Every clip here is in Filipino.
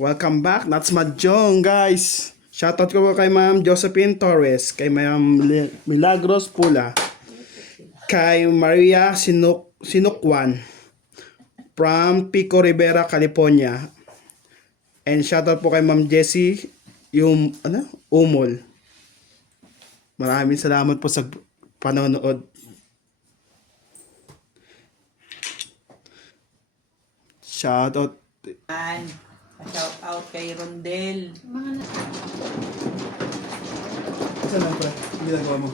Welcome back, that's Mahjong guys. Shoutout ko po kay Ma'am Josephine Torres, kay Ma'am Milagros Pula, kay Maria Sinukwan from Pico Rivera, California. And shoutout po kay Ma'am Jessie Umol. Maraming salamat po sa panonood. Shoutout. Shout out kay Rondel. Saan lang pre? Ginagawa mo?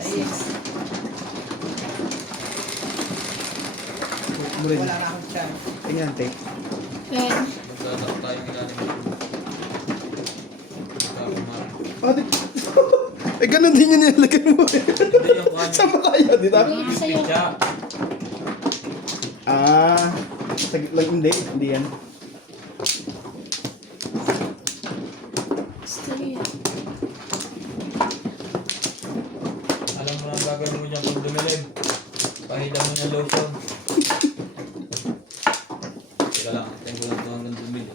Ayos. Wala na akong chan. Tingnan, take. Maglalak tayo ng ilalim. Ate, eh ganun din yun nilagay mo eh. Sama tayo, di ba? Siya. Sagit lang, hindi yan. Alam mo na ang gagawin mo dyan kung dumilib. Pahila mo ng lotion. Teka lang, tayo ko lang ito hanggang dumilib.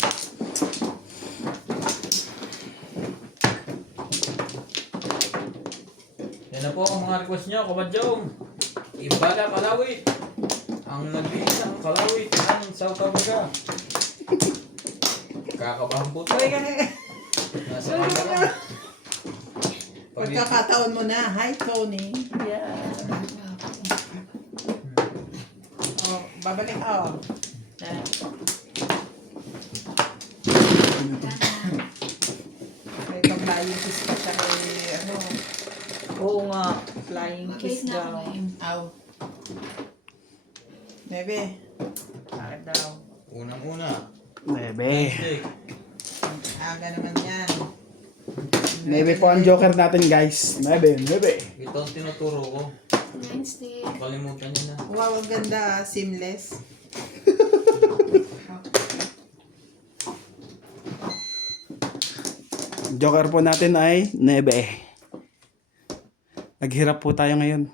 Yan na po ang mga request nyo, Kamadjong. Ibala Kalawit. Ang nag-iisang Kalawit ng South Africa. Kakabahan po ito. Nasa camera. Pagkakataon mo na. Hi, Tony. Yeah. Oh, babalik ako. May pag-flying kiss pa siya kay ano. Oo nga. Flying kiss daw. Aw. Bebe. Bakit daw? Unang-una. Nebe. Steak. Aga naman yan. Nebe po ang joker natin guys. Nebe. Ito ang tinuturo ko. Kalimutan niyo na. Wow, ang ganda. Seamless. Joker po natin ay Nebe. Naghirap po tayo ngayon.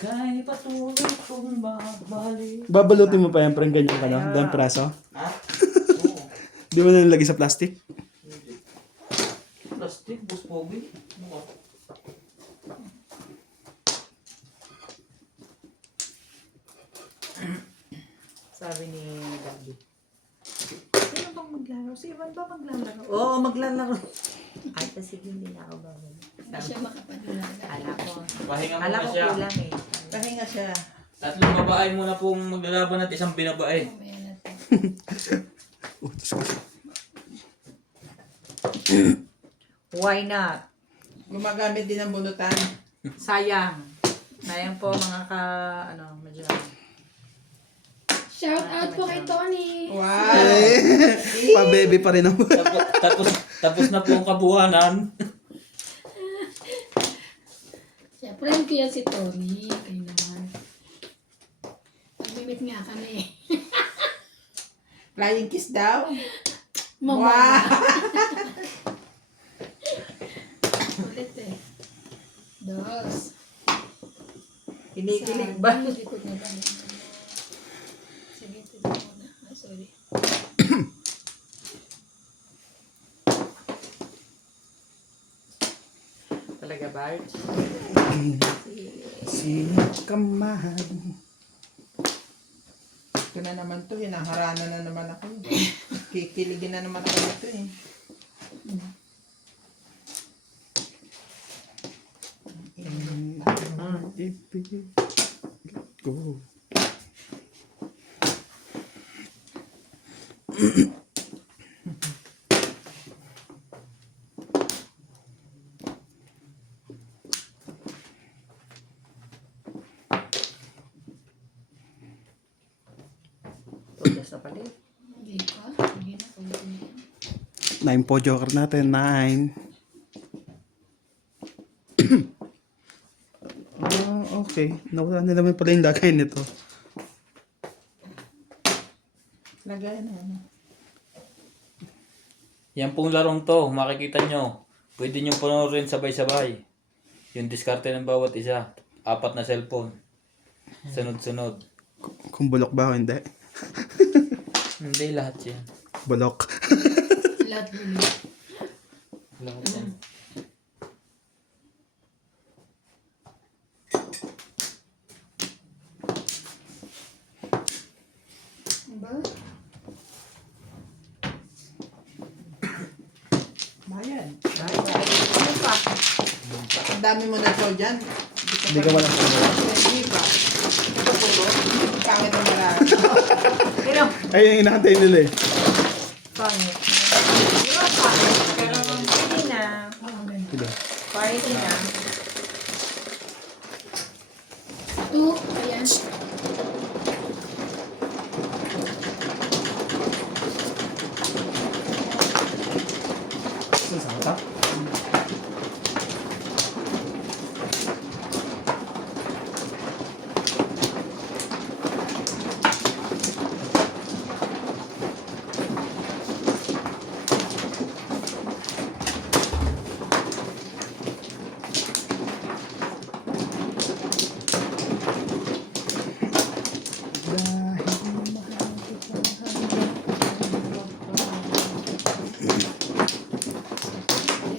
Kaya patuloy kong babalik. Babalutin mo pa yan, parang ganyan ka no? Dahil praso. Ha? Oo. Di mo na nilagay sa plastic? Plastic, buspogi. Sabi ni Daddy. Sino bang maglalaro? Si Ivan ba maglalaro? Oo, maglalaro. Ay, sige, hindi na ako babalik. Hindi siya makapaniwala. Ala ko. Pahinga Ala muna ko siya. kulang eh. Pahinga siya. Tatlong babae muna pong maglalaban at isang binabae. Mamaya na to. Why not? Gumagamit din ng bunutan. Sayang. Sayang po mga medyo Shout out po kay Tony. Wow! Pa-baby pa rin ako. Tapos na po ang kabuhanan. Siyempre, yung kaya si Tony. Kayo naman. Nag-meet nga kami. Flying kiss daw. Mama. Wow! Ulit eh. Dos. Kinikilig ba? Sa likod na ba? Sige, tignan mo na. Ah, sorry. Talaga, Bart? Sino ka man? Ito na naman to. Hinaharana na naman ako. Kikiligin na naman ako dito eh. Go. Tugas na pala eh. Hindi pa. Sige na. Ulitin mo yan. 9 po joker natin. 9. Okay. Nawala na naman pala yung lagay nito. Lagay na ano. Yan pong larong to, makikita nyo. Pwede nyo panoorin sabay-sabay. Yung diskarte ng bawat isa. 4 na cellphone. Sunod-sunod. Kung bulok ba o hindi? Hindi lahat yan. Bulok. Lahat buli. Lahat yan. Ba? Bayan. Ano pa? Ang dami mo na po dyan. Hindi ka walang pumula. Hindi pa. Ito po po. Pangit ang marami. Pero, Ay, yung inaantay nila eh. pangit. Di ba pangit? Pero, hindi na. Diba? Pwede na. Two. Ayan. Saan sa mata?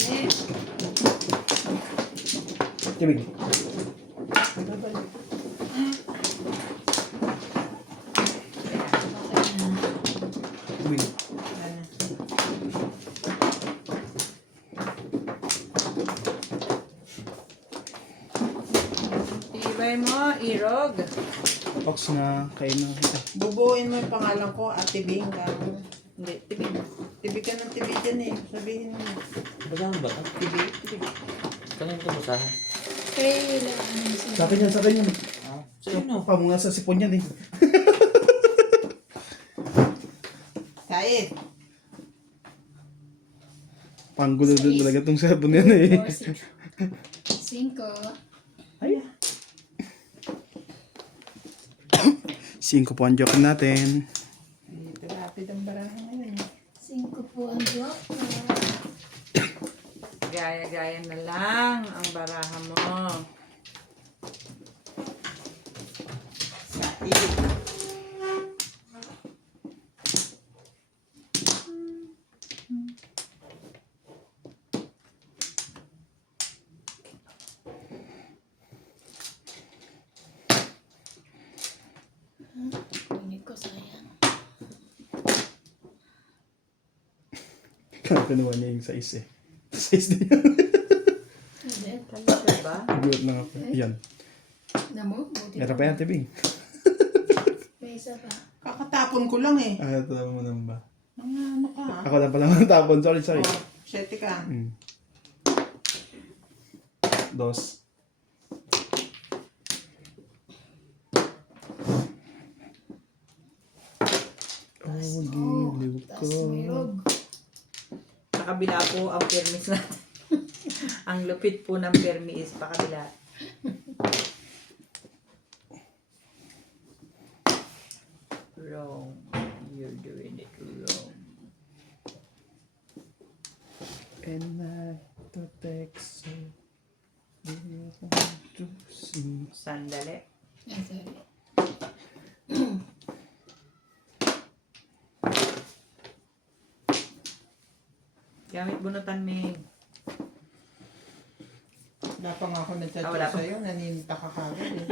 Eh, Tibig. Tibig. Ibay mo, irog. Box na kayo na kita. Bubuuin mo yung pangalan ko, Ate Bing. Hindi, tibig. Tibig ka ng tibig dyan eh. Sabihin mo. Basahan ba ito? Tibig, tibig. Kanina ito basahan. kailangan sila. Sa akin yan, sa akin yan. Sino? Pamunga sa sipon yan eh. Said. Panggulo din talaga itong sabon yan eh. 5. Ay. 5 po ang joke natin. Dito rapid ang barahan ngayon. 5 po ang joke. Gaya-gaya na lang ang baraha mo. Said. Hindi ko sayang. Kinuha niya yung size eh. Size na yan. Hindi. Talaga ba? Gulat lang ako. Yan. Namo? Buti Meron pa yan, Tibing. May isa pa. Kakatapon ko lang eh. Ah, ito naman mo naman ba? Ano ka? Ako lang pala matapon. Sorry, sorry. Oh, sete ka. Mm. 2. Oh, giliw ko. Tapos may rog. Sa kabila po ang permis natin. Ang lupit po ng permis pa kabila. Wrong. You're doing it wrong. And I to text so do you want to see? Sandali. Ay, sorry. Gamit bunutan Meg. Wala pa nga ako Ah, nagchat wala pa. sa'yo, naninita ka kagad eh.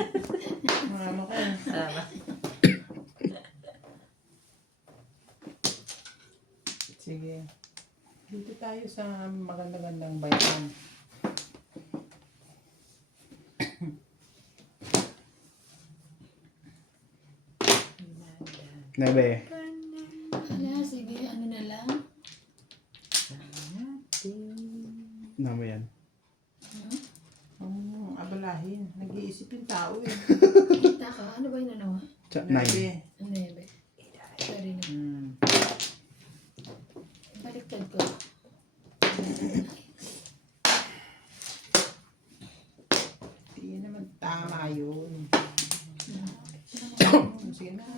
Ano ka? Tama. Sige. Dito tayo sa maganda-gandang bayan. Nebe. Ala, sige, ano na lang. Nama yan. Abalahin. Nag-iisip yung tao eh. Kita ka, ano ba yung ano? 9. Grabe. Ano yun ba? Sorry na. Baliktad ko. Hindi naman tama yun. Sige na.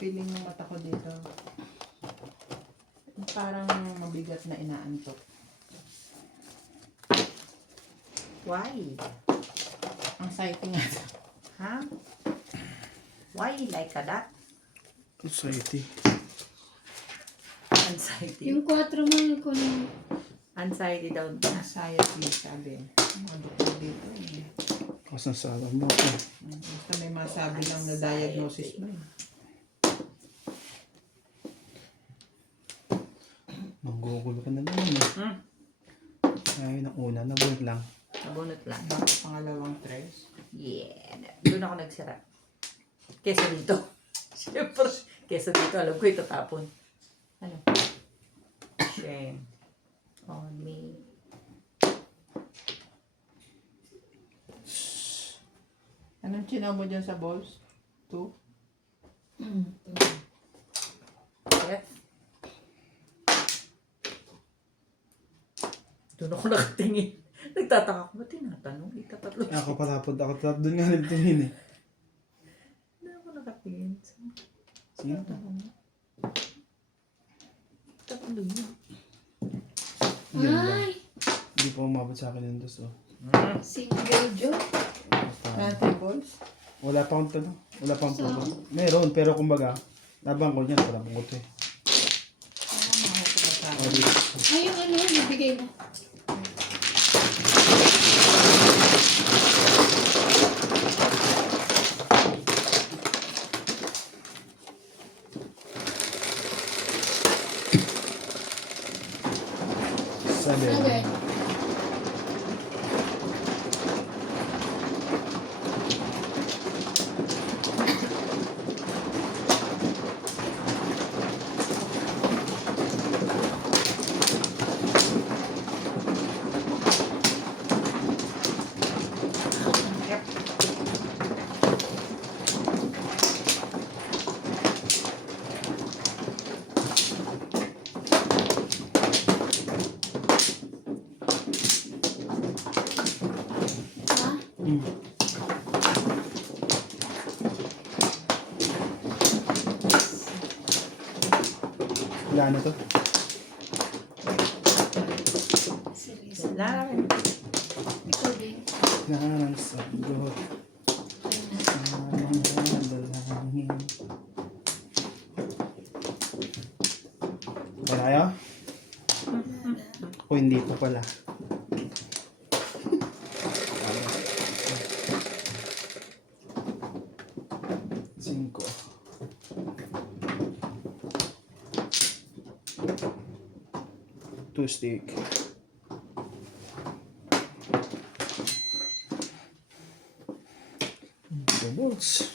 feeling ng mata ko dito. Parang mabigat na inaantok. Why? Anxiety nga. Huh? Why like that? Anxiety. Anxiety. Yung 4 mo yung kung Anxiety daw. Anxiety, sabi. Ano doktor dito eh. Kasasawa mo ako. Basta may masabi lang na diagnosis mo eh. Manggugulo ka na naman eh. Hmm? Ay, ng una, nabunod lang. Nabunot lang. Bakit pangalawang tres? Yeah. Doon ako nagsira. Kesa dito. Siyempre. Kesa dito, alam ko ito tapon. Ano? Shame on me. Anong chinaw mo dyan sa balls? 2? Yeah. Doon ako nakatingin. Nagtataka ko, ba't tinatanong? Ikatatlo. Ako patapod ako. Doon nga nagtingin eh. Doon ako nakatingin. Sino? Tatlo yun. Yun lang. ay, Hindi pa umabot sa akin yung dos oh. single joke. Country balls? Wala pa akong tanong. Wala pa akong puto. Meron, pero kumbaga, labang ko niyan. Wala pang kuto eh. Oh, dito. Ay, yung ano, nabigay mo. Seven. Okay. Ha? Wala na to. Seryoso. Wala rin. Ikaw din. Nang sagot. Dalangin. Wala ya? O hindi po pala. Cinco. Two stick. Balls.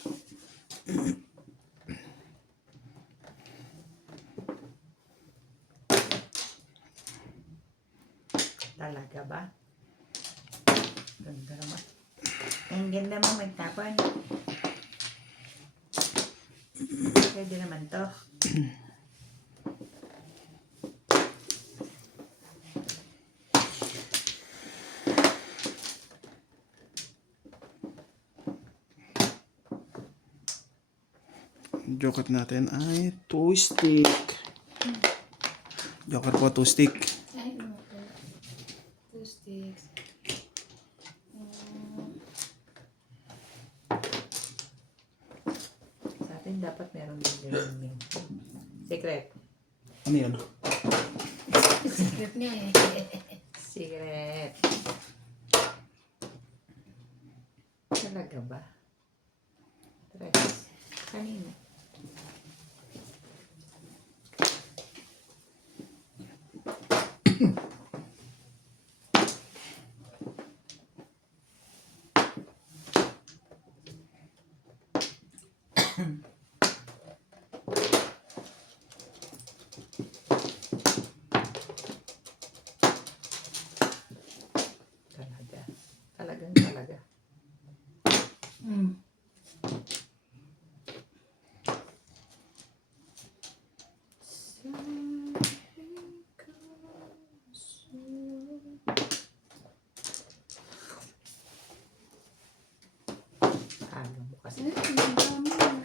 Talaga ba? Ganda naman. Ang ganda mo magtapon. Pwede naman to. Joker natin ay 2 stick. Joker po 2 stick. Ay, ano to? 2 sticks. Sa atin dapat meron din din. Secret. Ano yan? Secret nga eh. Secret. Talaga ba? Tres. Kanino? Talaga. Talagang talaga. Mm. Alam mo kasi. Ay, ang dami.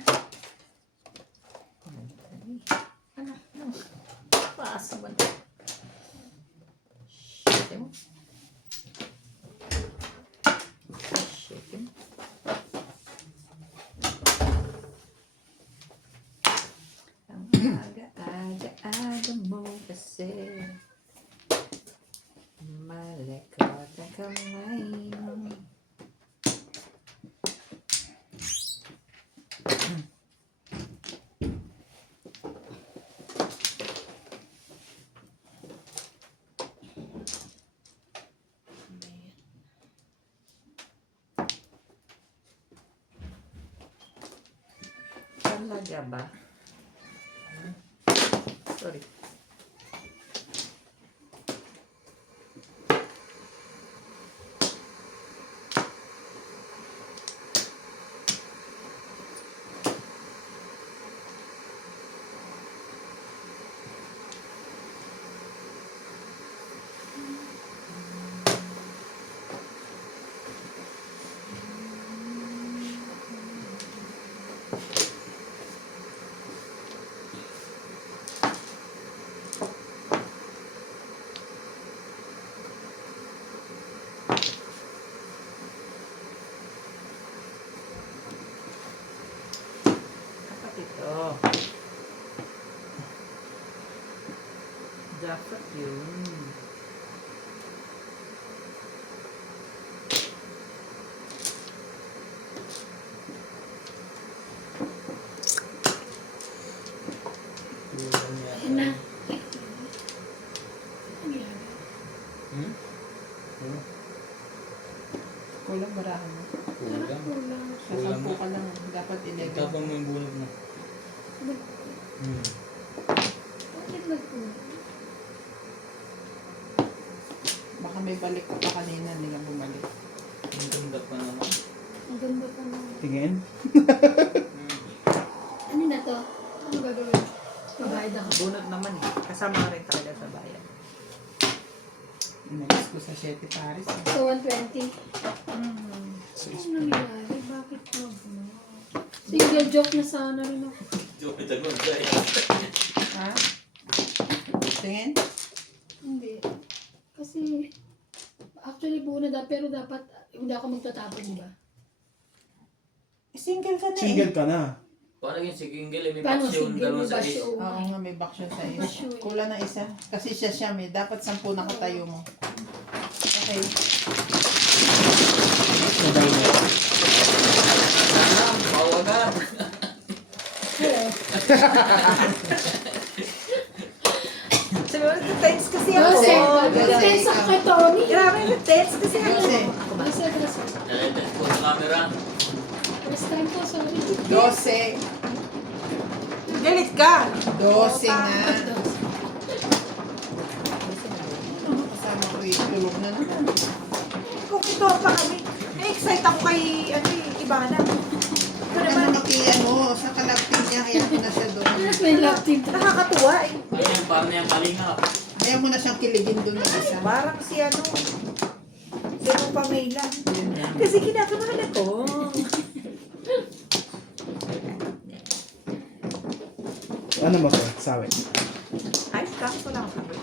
kamay mo. Talaga ba? Sorry. Dapat ito. Dapat yun. Ayun na. Ano yan? Hmm? Kulang barahan mo. Kulang. Kulang. Sasampu ka lang. Dapat 11. Tapang mo yung bunot mo. Hmm. Bakit nagkulang? Baka may balik ka pa kanina, hindi ka bumalik. Ang ganda pa naman. Ang ganda pa na. Tingin. Ano na to? Ano gagawin? Mabayad ako. Bunot naman eh. Kasama rin talaga sa bayan. Inalis ko sa 7 Paris. So, 120. Ano nangyari? Bakit mo? Single joke na sana rin ako. Joke ito mo, Jay. Ha? Tingin? Hindi. Kasi, actually buo na pero dapat hindi ako magtatapon, di ba? Single ka na Single ka na. Paano yung single? May Paano box yun, single? dalawa May sa basyo? is. Oo nga, may back siya sa is. Basyo eh. Kulang na isa. Kasi siya may. Dapat 10 nakatayo mo. Okay. Pawagan. Hello. Sabi mo, tense kasi ako. Dose. Dose. Tense ako kay Tony. Grabe, tense kasi ako. Dose. Dose, dose. Nalitis po sa camera. First time ko, sorry. 12. Galit ka. 12 nga. Dose. Kasama ko tulog na naman. Kung ito pa kami. Na-excite ako kay, Ibana. Ito Kaya naman, naman sa kalapit niya, kaya mo na siya doon. May love team. nakakatuwa eh. Ano yung paano yung kalingap? Kaya mo na siyang kiligin doon na isa. Parang si Sino Pamela. Yun yan. Kasi kinakamahan ako. Ano ba to? Sawi. Ay, kaso lang sabi.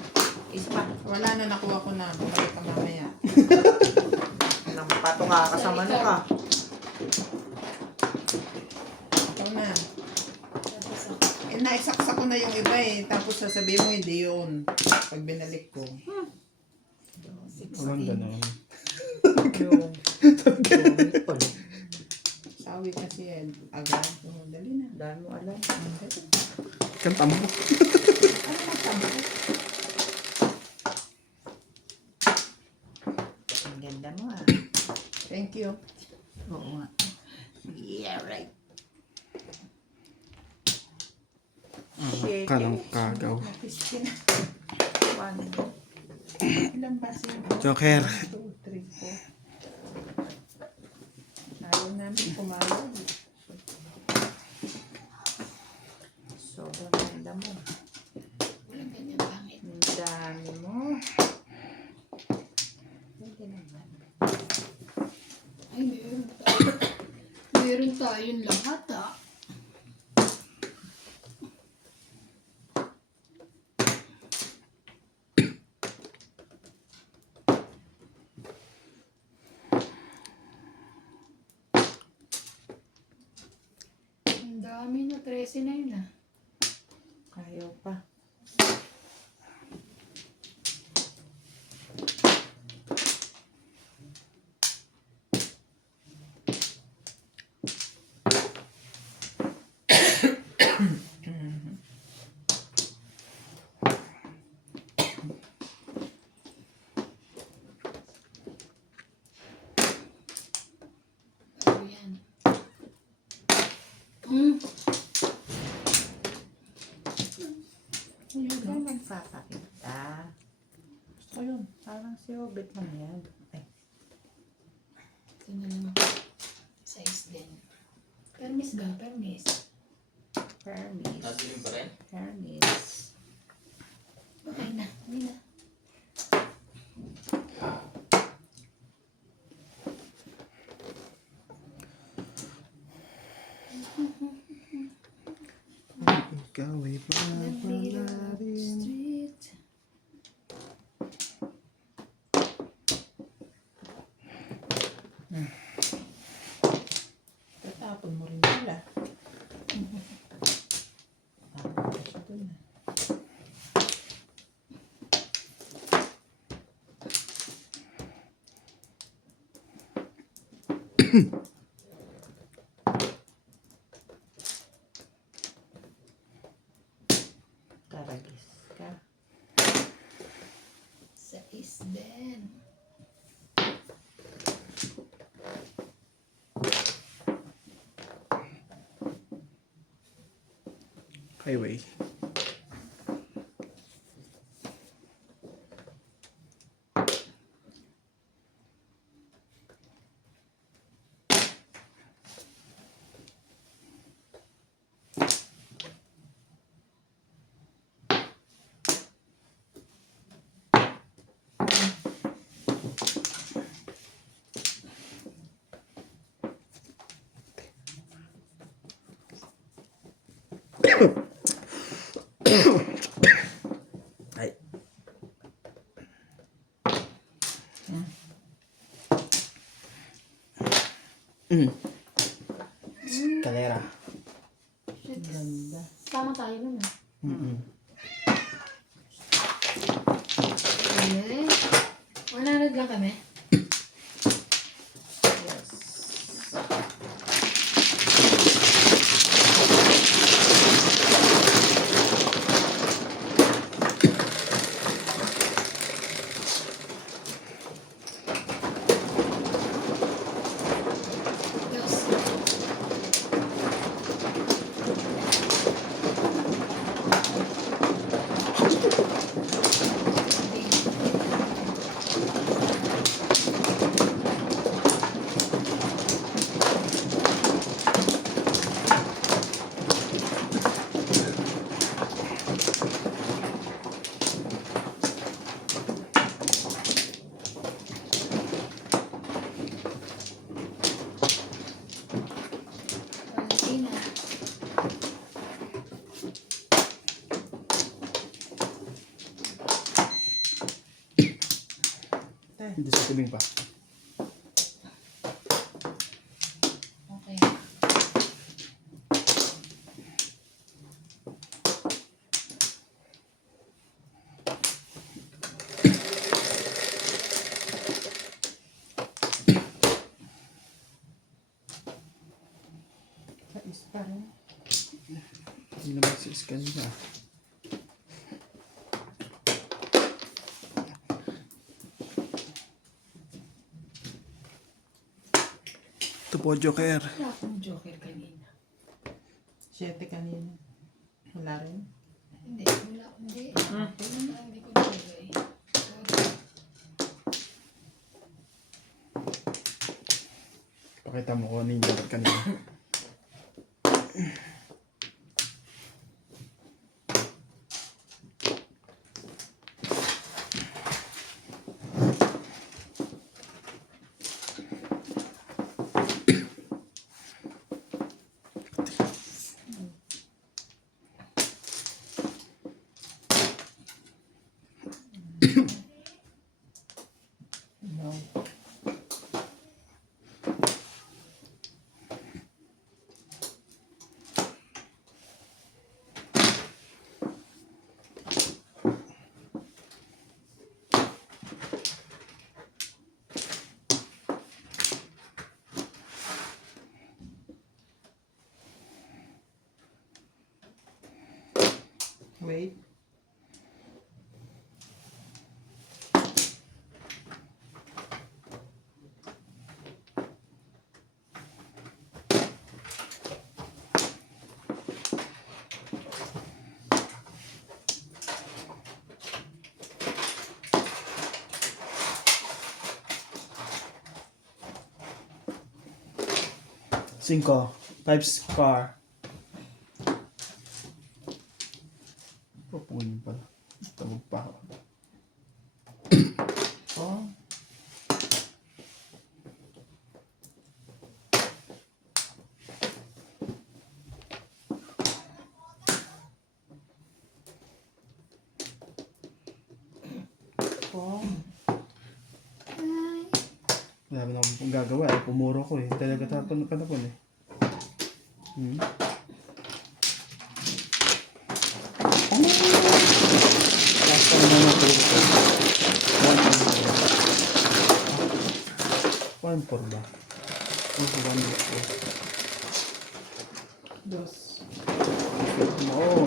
Isa pa. Wala na, nakuha ko na. Balik ka mamaya. Nang pato ka, kasama na ka. Ikaw na. Naisaksa ko na yung iba eh. Tapos sasabihin mo, hindi yun. Pag binalik ko. Walang ganun. Yung, Sawi kasi eh. Agad. Oh, dali na. dahil mo alam. Kanta mo. Ano mo tama? Ang ganda mo ah. Thank you. Oo nga. Yeah, right. Shake Kanang it. kagaw. Christine. One. Ilang base yun? Joker. 2, 3, 4. Ayaw namin pumayag. Sobrang ganda mo. Walang ganyan pangit. Ang dami mo. Hindi naman. Ay, meron tayo. Meron tayong lahat ah. Ang dami na, 13 na yun ah. Ayaw pa. Hmm. Kaya magpapakita. So yun. Parang si Obet lang yan. Ay, Ito na lang. Size din. Permis ba? Permis. Hermes. Nasilim pa rin? Hermes. Okay na. Hindi na. Ikaw ay papalarin. Street. Tatapon mo rin sila. Tapon ka siya dun. Karagis ka. Size din. Highway. Ay. Kalera. Ganda. Tama tayo nun ah. Mm-mm. Okay. 100 lang kami. Yes. Yes. Valentina. Hindi sa tubig pa. Okay. Sa ispa rin. Hindi naman sa scan na. Ito po, Joker. Wala akong joker kanina. 7 kanina. Wala rin. Hindi. Wala. Hindi. Hindi ko nilagay. Sorry. Pakita mo ko ano yung Joker kanina. No. Wait. 5. Types car. Pupunin pala. Tawag pa ako. Oh. Oh. Ay. Wala mo na akong gagawa. Ay, pumuro ko eh. Talaga tapon eh. Hmm. Last time na naturo ko. 1.4 ba? 1.4. Dos. Oo.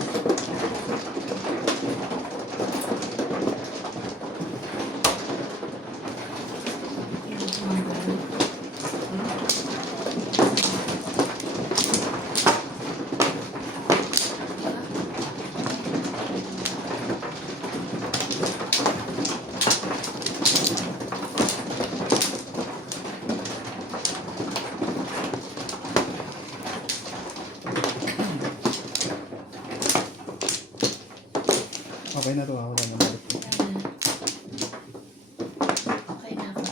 Okay na to ha. Wala na balik ko. Okay na ako.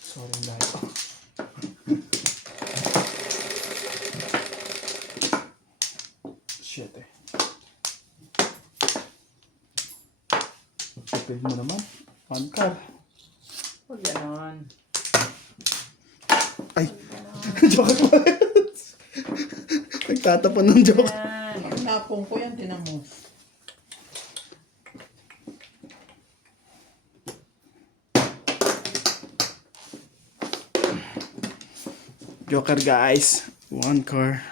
Sorry ang dahil. Shit eh. Pagpapil mo naman. One car. Huwag ganon. Ay! Joke ko. Nagtatapon ng joke. Yan. Napong ko yan, tinan mo. Joker guys. One car.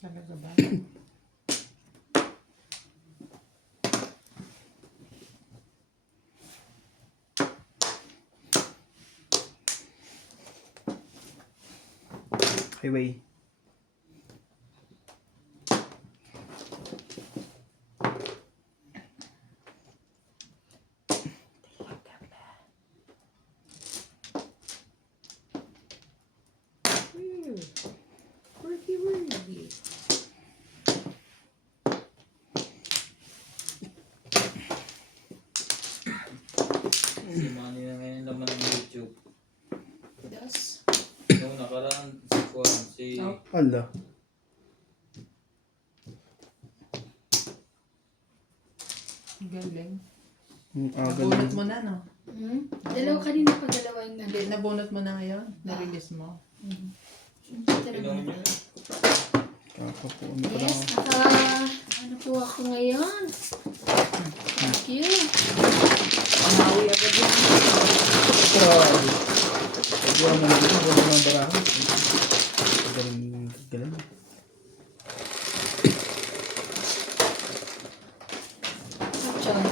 Talaga ba? Highway. Worky. Si Manny na ngayon naman ng YouTube. Dos. Yung nakaraan, si Juan, si... Ala. Galing. Aga Nabunot na. mo na, no? Hmm? Dalawa kanina pa, dalawa yung Hindi, nandun. nabunot mo na ngayon? Na-release mo? Ito naman. Kakapuan pa Yes, lang. ano po ako ngayon? Thank you. Panawi agad yan. Grabe. Wala mo dito. Wala mo ng barahan. Galing. John.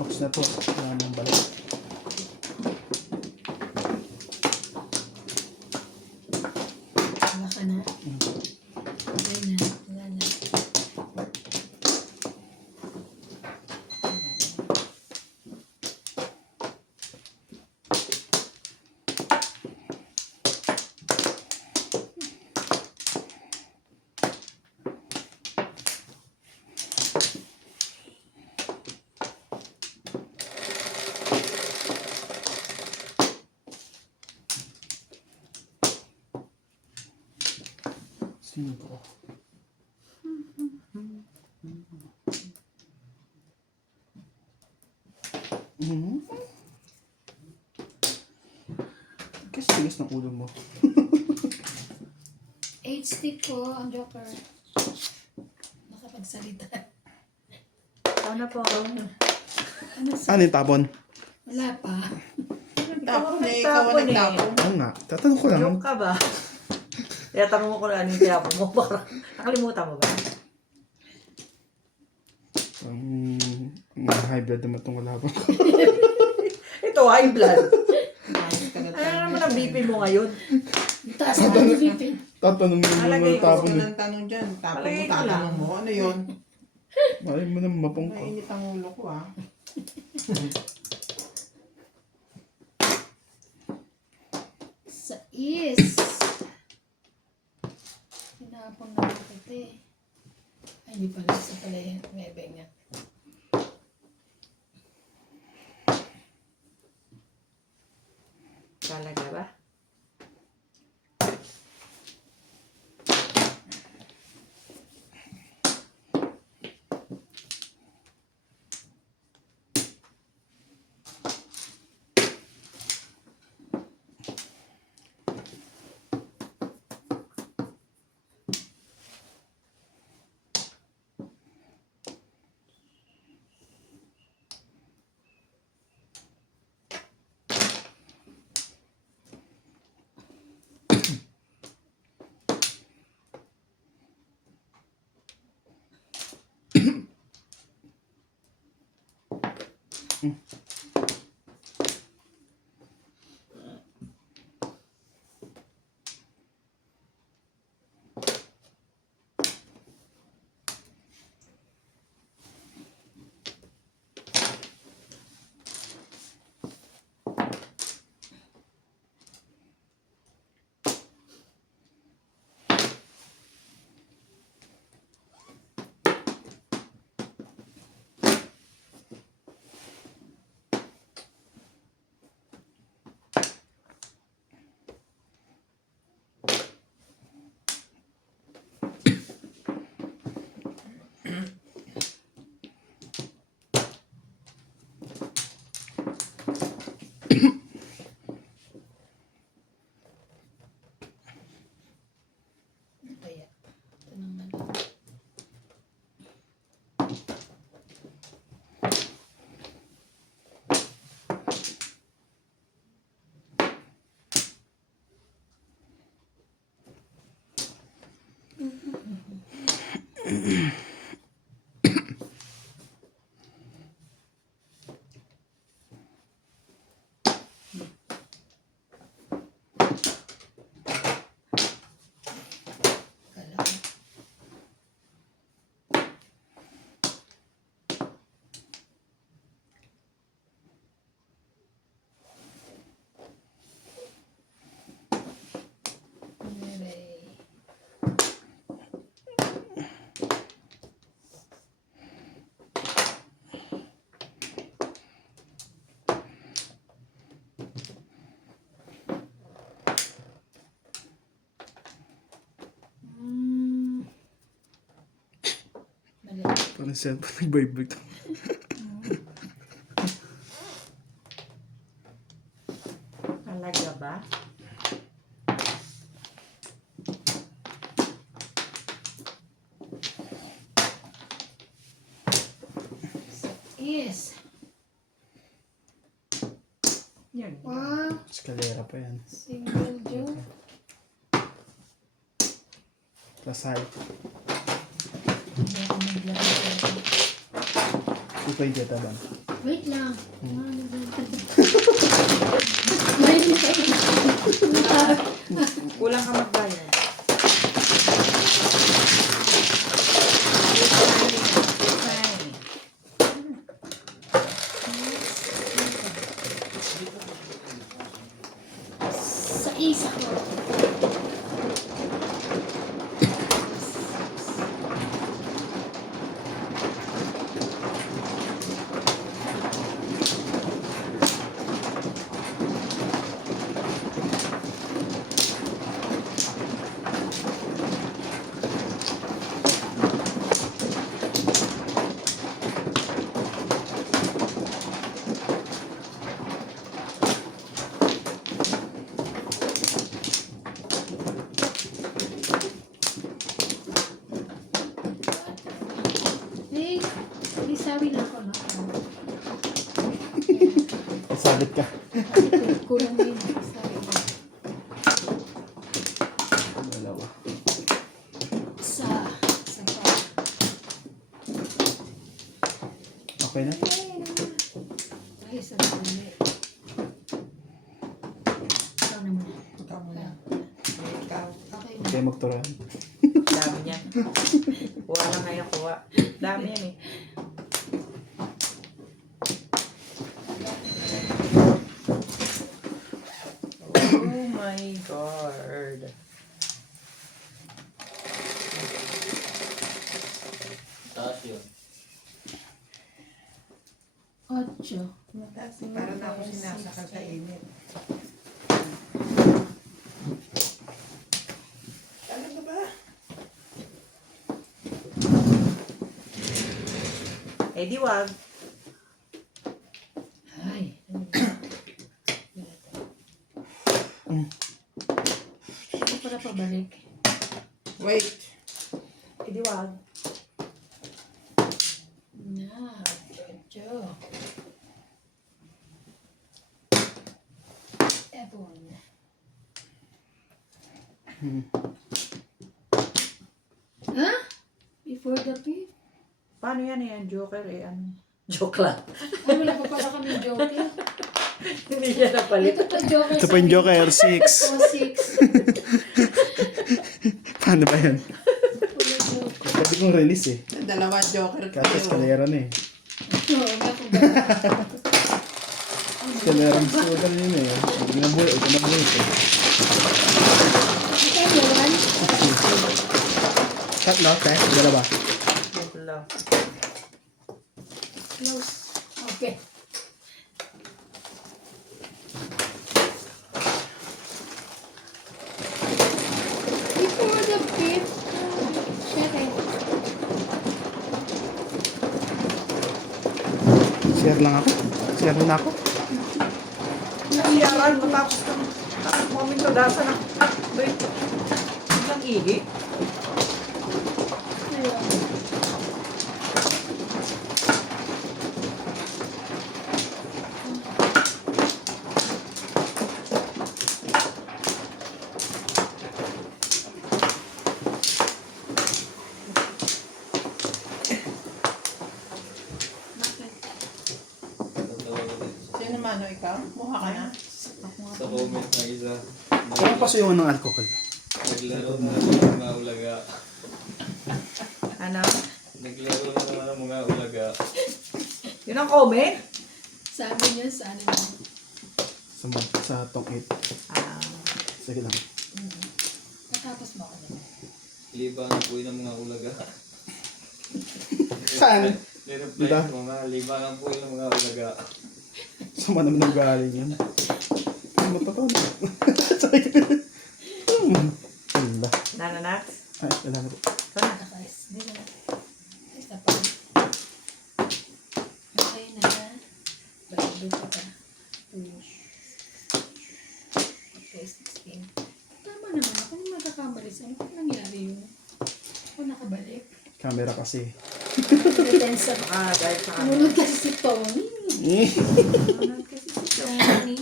Ox na to. Wala mong balik. Wala ka na? Okay na. Wala na. 5. Mhm. Kasi tigas ng ulo mo. 8 stick po ang Joker. Nakapagsalita. Sana po. Ano sa... Ano yung tapon? Wala pa. Tapon eh, ikaw ang nagtapon. Oo nga. Tatanong ko lang. Joke ka ba? Kaya tanong mo kung ano yung tinapon mo. Parang nakalimutan mo ba? High blood naman itong wala pa. Ito, high blood. Ayos ka na Ano tayo. naman ang BP mo ngayon? Taas na ang BP. Tatanong mo Alagay yung ko, tapon Huwag ka eh. ng tanong dyan. Tapon mo, Palagay ko lang. tatanong mo. Ano yun? Malay mo naman mapong ko. Mainit ang ulo ko ah. Sa is. Tinapon na bakit eh. Ay, hindi pala. Isa pala yan. May benga. Talaga ba? Ano kaya? Tanong na lang. Kala ko. Aray. Mali. Parang cellphone nag-vibrate. Talaga ba? Is. Yun. Wow. Eskalera pa yan. Single joke. Plus height. Hindi ako naglaro. Ito yung data ba? Wait lang. Kulang ka magbayad. Sa isa ko. Bawi na ako, no? Salit ka. Kulang din. Sorry. Dalawa. Sa pa. Okay na? Ay, sa dami. Ikaw naman. Ikaw muna. Ikaw. Okay na. Okay, magturan. Dami niyan. Kuha lang ngayon, kuha. Dami yan eh. Oh my God. Taas yun. 8. Para na ako sinasakal sa init. Talaga ba? Eh di wag. Ay. Ano para pabalik? Wait. Eh di wag. Na, Jojo. Ebon. Ha? Before the fifth? Paano yan Joker eh? Ano? Joke lang. Ay, wala pa pala kami joker. Hindi niya napalit. Ito pa joker. Ito pa yung Joker, 6. O, 6. Paano ba yan? Wala joker. Pwede kong release eh. Dalawa joker ko Kasi eskalera na eh. Oo, nga kung ba. Eskalera ang sugar yun eh. Ginabuhay, ginabuhay ito. Ikaw meron? Tatlo, dalawa. Joke lang. Close. Okay. Before the fifth. Shit eh. Share lang ako. Share na ako. Yaran, matapos ka. Tapos mo kami kadasa na. Wait. Ilang ihi? Ayun. Bakit? Sino mano ikaw? Mukha ka na? Sa comment na isa. Kaya pa yung ng alcohol. Naglaro na ng mga ulaga. Ano? Naglaro na naman ng mga ulaga. Yun ang comment? Sabi niya sa ano niya. Sa tong 8. Ah. Sige lang. Natapos mo ako nila. Libangan po yun ng mga ulaga. Saan? Nireply Diba? ko nga, libangan po yun ng mga ulaga. Sama naman ng galing yan. Ano pa to? Wala. Nananax? Ay, wala na po. Ito na. Guys, dito na. Isa pa. Okay na. Balik dito ka. Okay, 16. Tama naman. Ako yung magkakamali. Ano pa nangyari yun? Ako nakabalik. Camera kasi. Detensa. Ah, dahil sa ano. Nunod kasi si Tony. Ano kasi si Tony?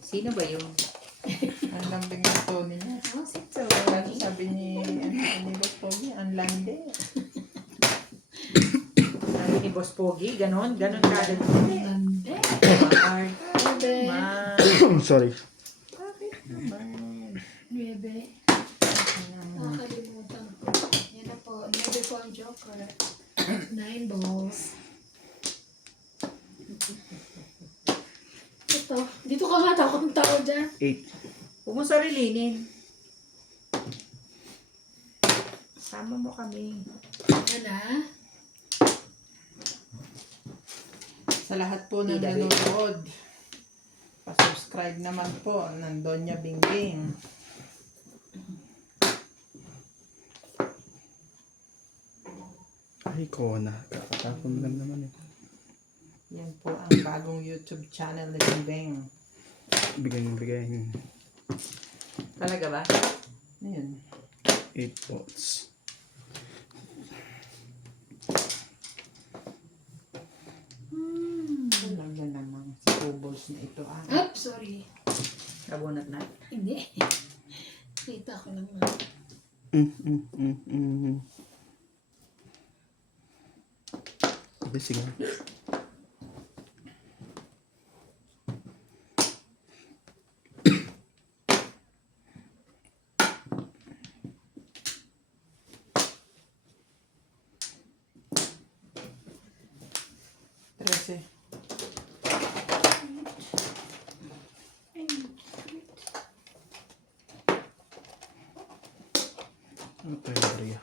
Sino ba yun? Ang lambing ng Tony niya. Oh, si Lagi Tony. sabi ni Boss Pogi, ang lande. Sabi ni Boss Pogi, ganon kagad. Ganda. Mahal. Bebe. Ma. Sorry. Bakit naman? Bebe. Nakakalimutan ko. Yan na po. Bebe po ang Joker. 9 balls. Ito. Dito ka nga takot ng tao dyan. 8. Huwag mo sarilinin. Sama mo kami. Yan na. Sa lahat po ng nanonood, pa-subscribe naman po ng Donya Bingbing. Ay, Kona. Kakatapon lang naman eh. Yan po ang bagong YouTube channel ni Bingbing. Bigay. Talaga ba? Ayun. 8 volts. balls na ito. Ah. Sorry. Nabunot na. Hindi. Kita ko lang. Sige. Trece. Ano tayo, Maria?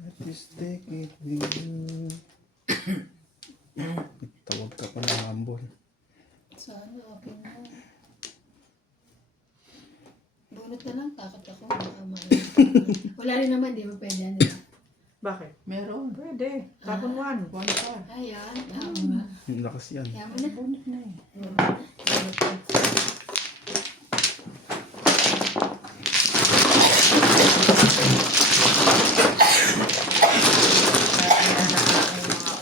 That is taking you. Tawag ka pa ng ambol. Sana okay na. Bunot na lang, takot ako. Baka wala rin naman, di ba pwede yan? Diba? Bakit? Meron. Pwede. Tapon 1. One pa. Ayan, tama nga. Ang lakas yan. Yaman na. Bunot na eh. Mga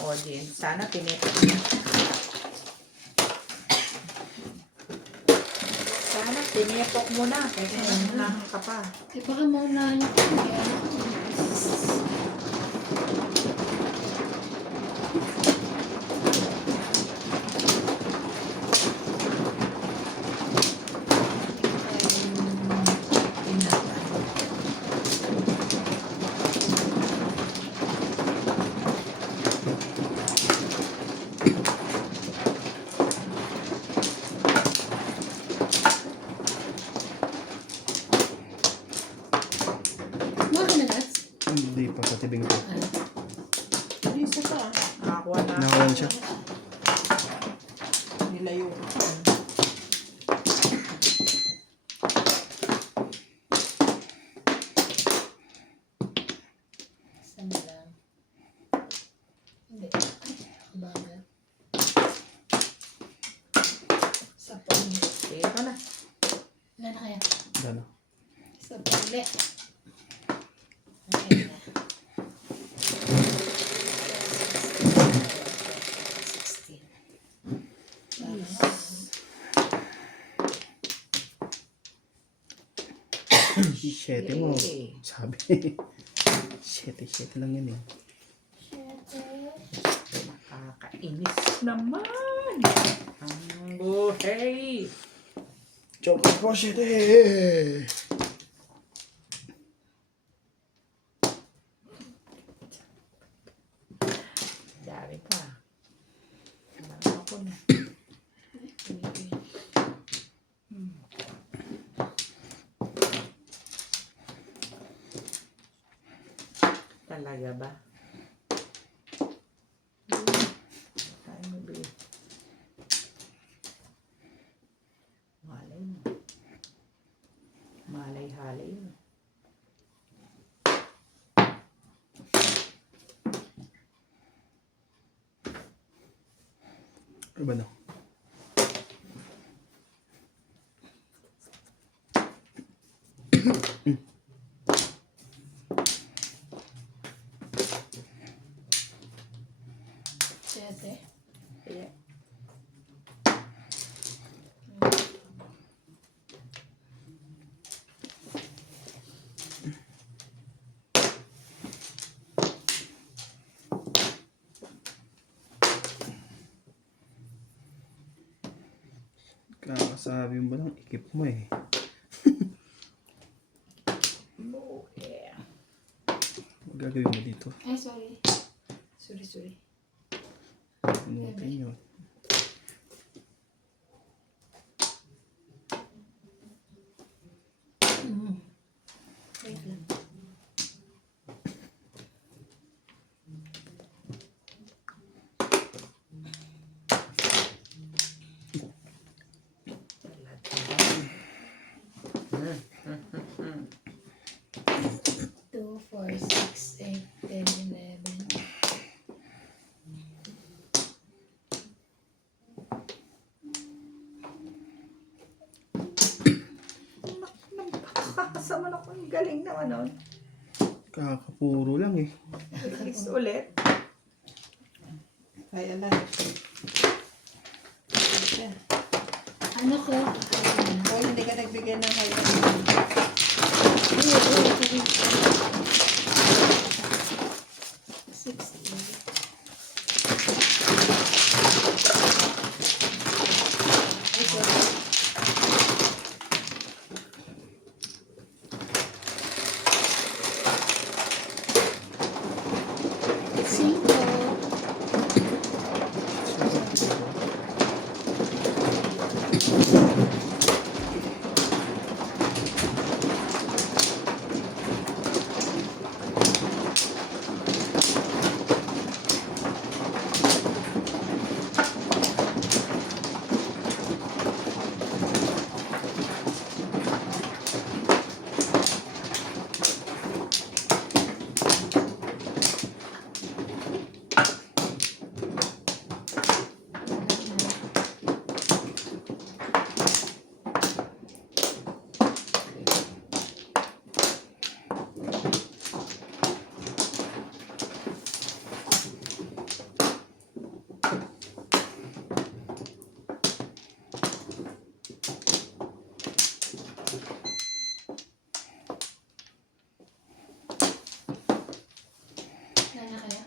audience. Sana tinipid. Sana tinipok mo na. Kasi namunahan ka pa. Eh baka maunahan ako. Kaya mga na nuts. Hindi pa sa tibing ko. Hindi isa pa. Nakakuha na. Nakakuha na siya. Nilayo ko pa. Sana lang. Hindi. Bagal. Sa pangli. Ito na. Wala na kaya? Dano. Sa pangli. Okay na. 16. Siyete mo. Yay. Sabi. Siyete lang yan eh. Nakakainis naman. Ang buhay. Joke po, siyete. Dari ka. Alam ako na. Talaga ba? Ay, mabi. Malay mo. Malay-halay mo. Ano ba no? Siyete. Kaya, Kakasabi mo ba ng ikip mo eh. yeah. Magagawin mo dito. Ay, sorry. Sorry. Pinutin yun. Wait lang. Two, four, 6, 8, 10, 11. Nakakasama na ko. Galing naman nun. Kakapuro lang eh. Next ulit. Kaya lang. Siya. Ano ko? Oh, hindi ka nagbigay ng kaya. Ay, okay. 60. Ay, sorry. Cinco. Wala na kaya?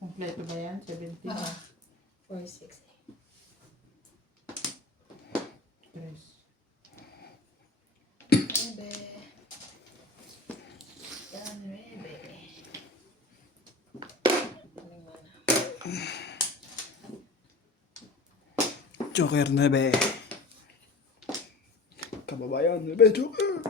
Kompleto ba yan? 70 ba? 460. Tres. Nueve. Yan, nueve. Joker na be. Kababayan na be, Joker.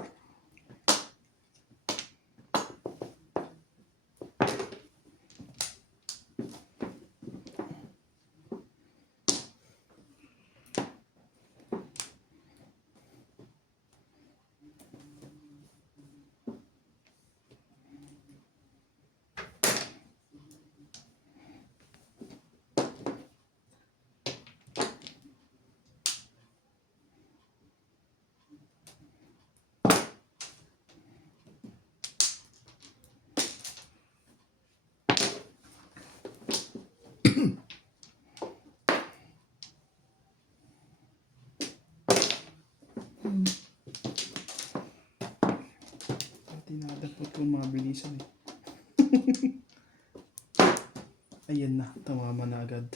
Tinadapot ko mabilisan eh. Ayan na, tumama na agad.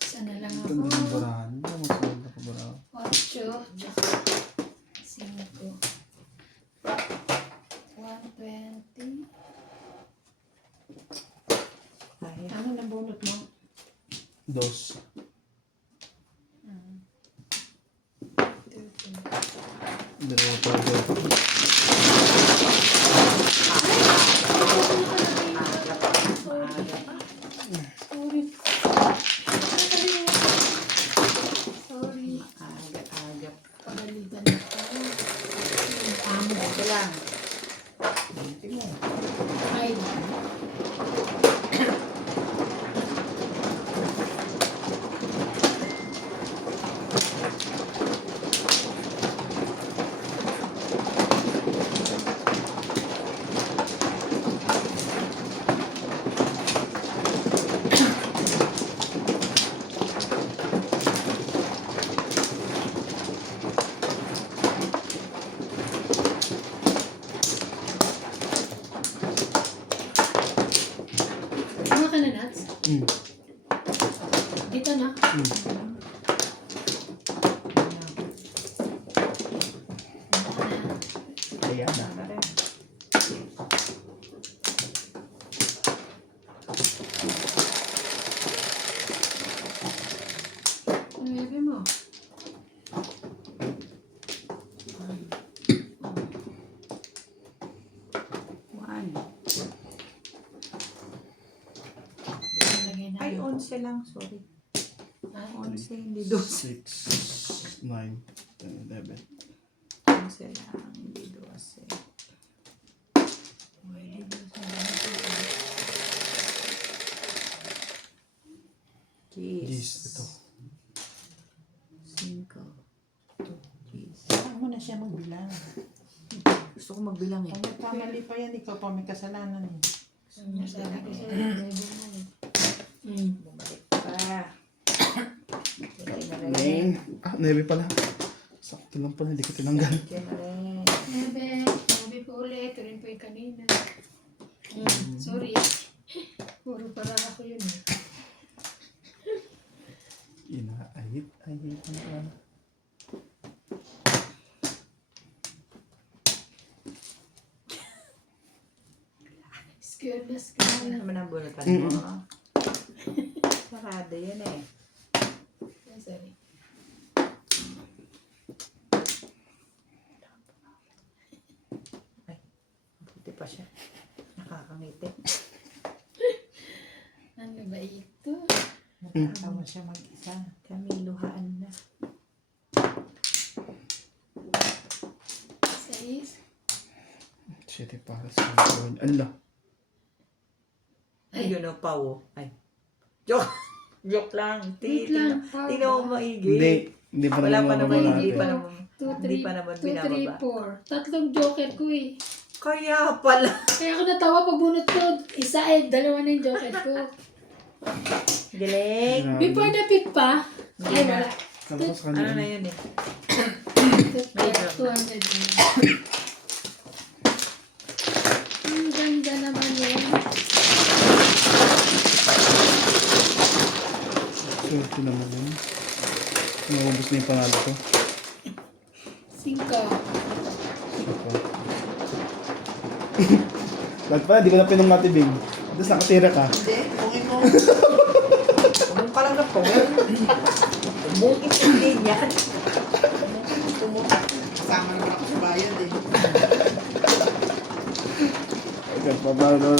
Sana lang Ganda ako. ng barahan. Hindi mo masunod na kabarahan. 8, tsaka 5. 120. Ay, ano nabunot mo? Dos. 13. Dalawa pa agad. Sorry. Sorry. Agap-agap. Pagalitan ako. Ito lang. 20 mo. 5. Ano ka na, Nats? Dito na. Ayan na. Ano rin? Nuebe mo. One. Lagay na. Ay, 11 lang. Sorry. Ay, 11, hindi 12. 6, 9, 10, 11. 11 lang, hindi 12. pwede ba sa ganito? Jeez, ito. 5. Cheese. Saan mo na siya magbilang? Gusto ko magbilang eh. Kung nagkamali pa yan, ikaw pa may kasalanan eh. Sabi ko sa'yo, level na eh. Bumalik pa. Lagay na rin. Nine. 9 pala. Sakto lang pala, hindi ko tinanggal. Lagyan na rin. Sabi po ulit, ito rin po yung kanina. Sorry. Puro para ako yun eh. Inaayit. Scared na Ano scared. naman ang bunutan mo? Sarado yan eh. Sorry. Buti pa siya. Nakakangiti. Ano ba ito? Nakakatawa siya mag-isa. Kami luhaan na. 6. 7 para sa akin. Ala. Ay, yun ang pao. Ay. Joke. Joke lang. Wait lang, Tingnan mo maigi. Hindi pa Wala pa naman naman, hindi natin. pa naman. 2, Hindi 3, pa naman 2, 3, binababa. 4. Tatlong joker ko eh. Kaya pala. Kaya ako natawa pag bunot ko. Isa eh, dalawa na yung joker ko. Galing. Before the pick pa, ay wala. Tapos Ano kanina. na yun eh. 200 na. Ang ganda naman yun. Swerte naman yun. Naubos na yung panalo ko. 5. Lahat pala, di ko na pinungatibig. Tapos nakatira ka. Hindi, pungin mo. Pumong ka lang na pumong. Pumong intindi niya. Kasama naman ako sa bayan eh. Okay, pabalo.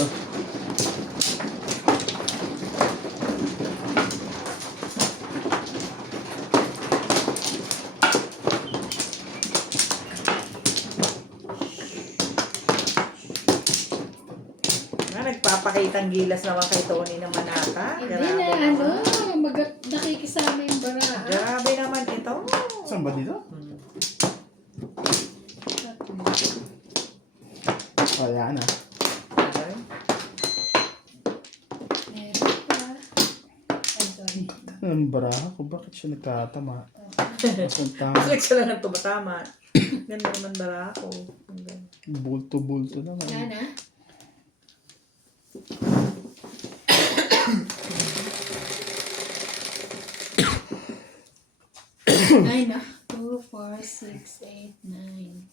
Nagpapakitang gilas naman kay Tony na manata. Hindi Grabe na, naman. nakikisama yung baraha. Grabe naman ito. Saan ba dito? Wala na. Okay. Meron pa. Ay, sorry. Ang baraha ko, bakit siya nagtatama? Napunta. Bakit sila nang tumatama? Ganda naman bara ako. Bulto-bulto naman. Wala na? Ay na. 2, 4, 6, 8, 9.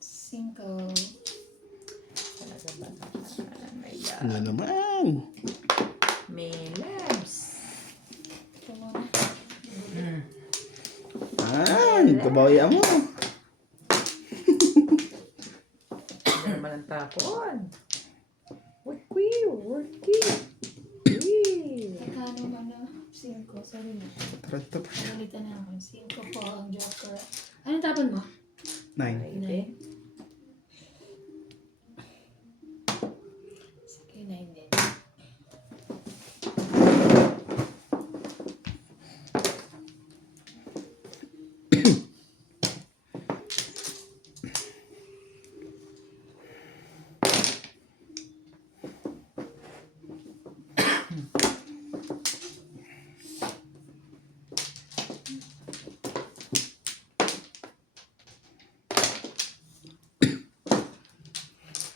5. Talaga ba? May Ano naman? May labs. Ito muna. Kabawian mo. Ano naman ang tapon? Worky, worky. Magkano man na? 5. Sorry na. Taranta pa. Pagalitan na ako. 5 po ang joker. Anong tapon mo? 9. Okay. Sige, 9 din.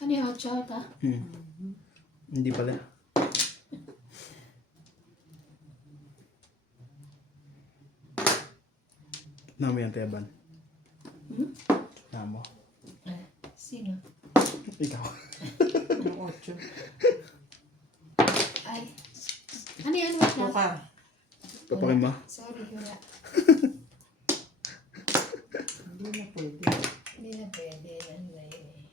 Ano yung hot shot ha? Hindi pala. Namo yan, Teban. Namo. Sino? Ikaw. Ang 8. Ay. Ano yan? Hot shot? Tukar. Papakin mo. Sorry, wala. Hindi na pwede. Hindi na pwede. Ano ba yun eh?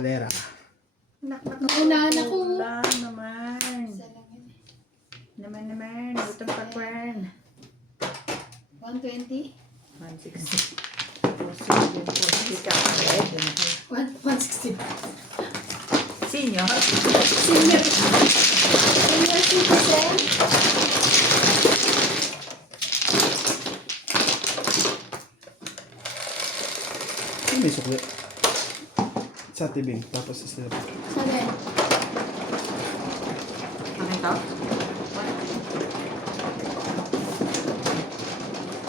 eskalera. Naunahan ako. Wala naman. Isa lang yun. Naman. Gutom pa kwan. 120? 160. Pusi ka. 160. Senior? Senior. Senior citizen? May sukli. Sa tibing. Tapos sa sila. Sabi. Akin to?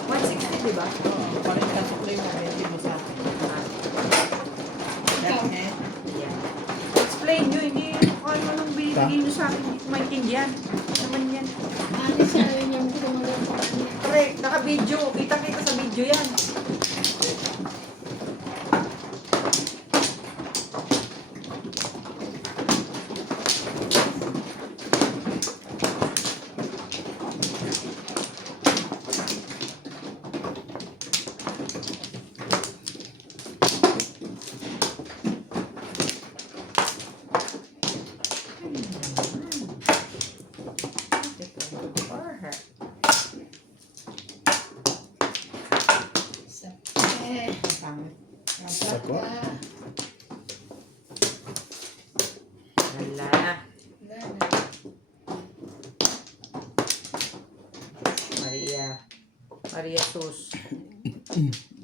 160, di ba? Oo, parin ka sukli mo, benti mo sa akin. Ikaw. Eh, Ayan. Explain nyo, hindi kung ano nang binibigay nyo sa akin, hindi ko maintindihan. Ano naman yan? Ate siya rin yung tumagal pa kanya. Correct, naka-video. Kita-kita sa video yan. Sabi. pangit. Sako. Wala. Gana. Maria Sus.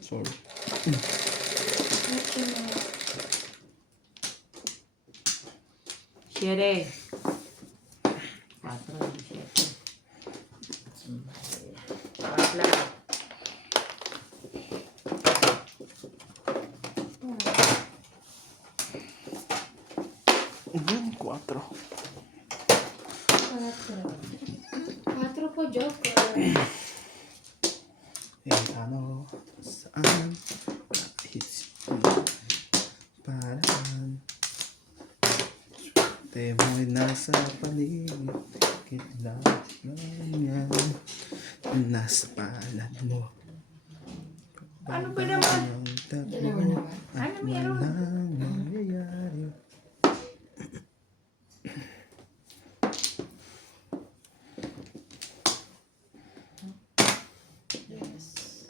Sorry. Siete. 4, 7. Pangatla. Quatro. 4 po, Joker. Ano, saan, kahit paraan, swerte mo'y nasa paligid, kailangan nasa palad mo. Ano ba naman? Dalawa naman. Ano meron? Walang mangyayari. Yes.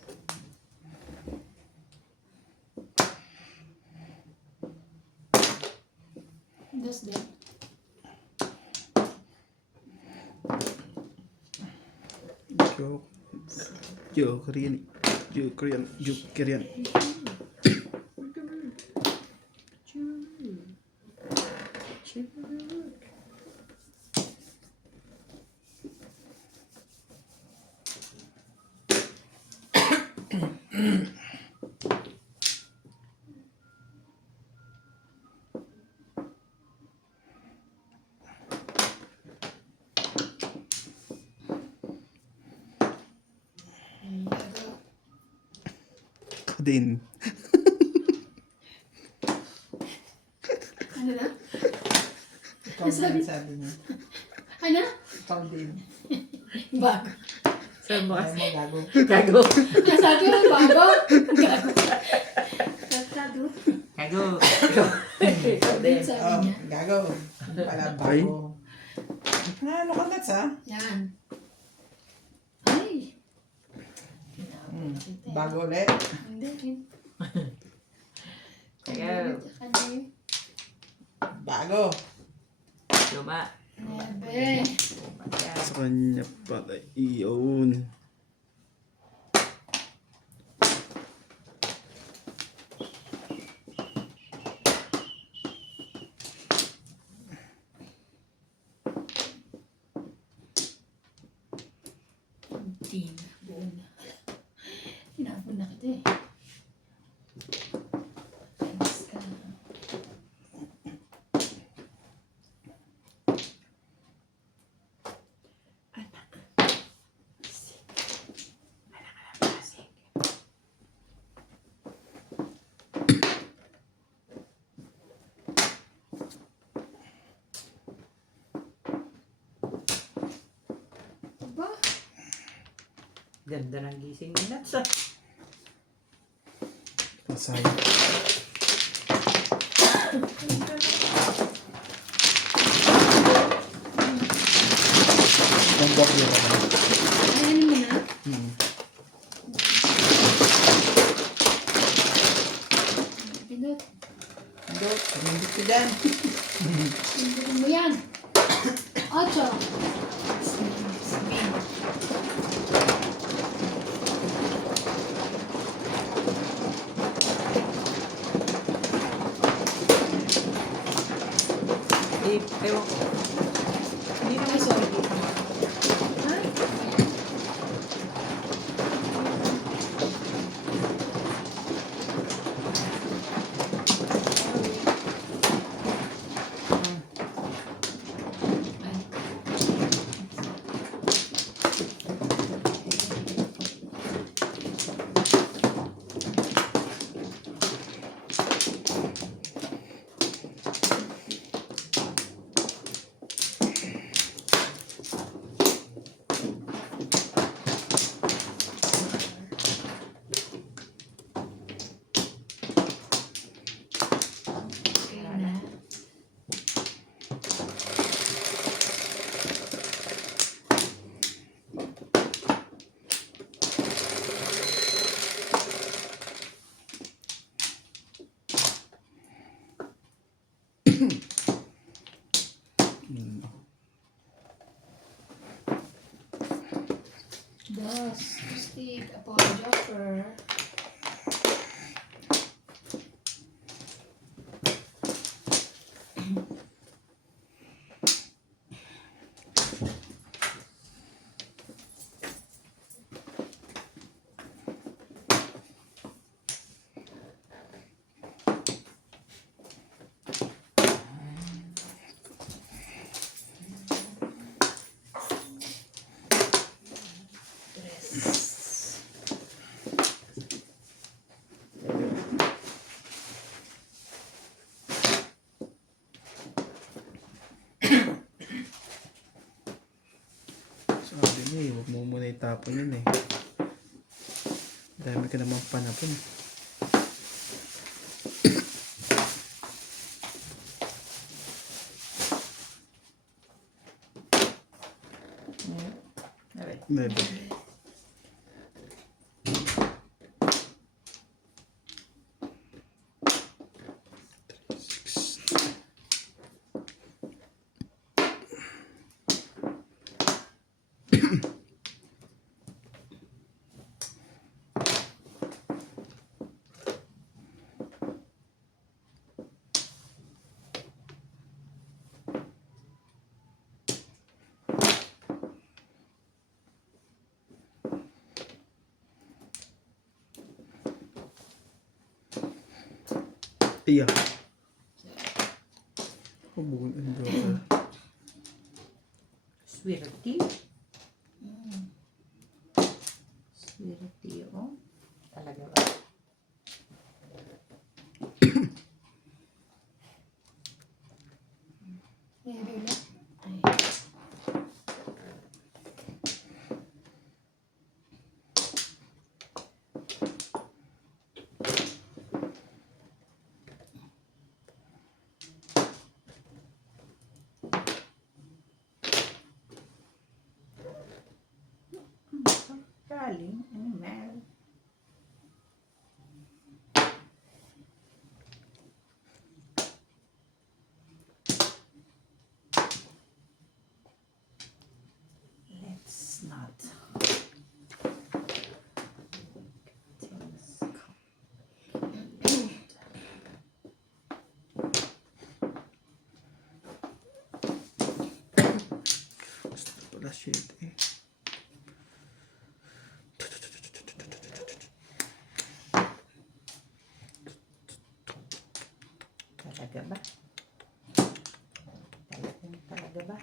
Das din. Korean. Din. Ano na? Ikaw din sabi niya. Ano? Ikaw din. Bago. Saan mo Ay kasi? mo gago. Gago. Sabi mo bago? Gago. Gago. Gago. Ikaw din. Sabi Oh, niya. gago. Pala Ay. bago. Ano ka nuts ha? Yan. Ay. Bago ulit. Hindi. Ayaw. Bago. Luma. Nebe. Ayan. Sa kanya pala iyon. Hindi na. Buo na. Hinapon na kita eh. Ayos ka. Aba, Ganda ng gising ni Nats ah. Masaya. Yung box yun naman. Ayan mo na. Pinot. Dot, hindi ko dyan. Pindutin mo yan. 8. Ewan ko. Hindi naman Ay, sorry. dito. Ha? Okay na. Dos. Stick. Apollo Joffer. Tres. Sabi mo eh, huwag mo muna itapon yun eh. Dami ka naman panapon. Alright. Maybe. Iya. Oh, bukan ang joker. Swerte. Swerte, oh. Talaga ba? Maybe ulit. Ay. Galing. Animal. Let's not. Gusto pala shit eh. Talaga ba? Talaga ba?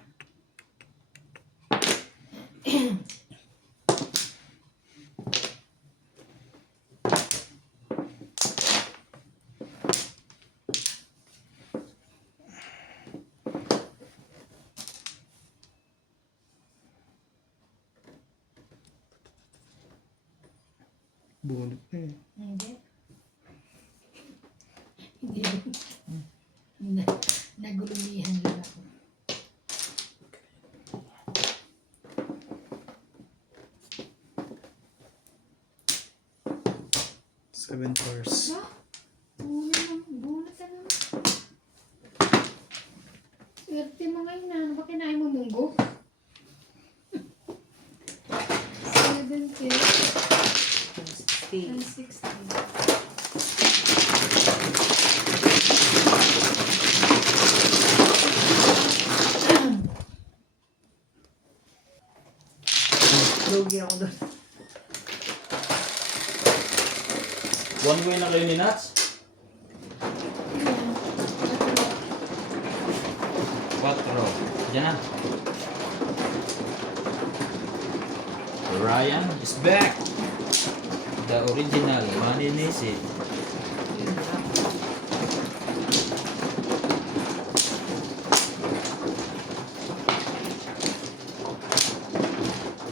Bunot na eh. Hindi. Hindi. 7 Taurus. Ba? Bunat na naman. Swerte mo ngayon na. Ano ba kinain mo, munggo? 70 and 60. Lugi ako doon. One way na kayo ni Nats? Quattro. Diyan na. Ryan is back. The original Maninisi.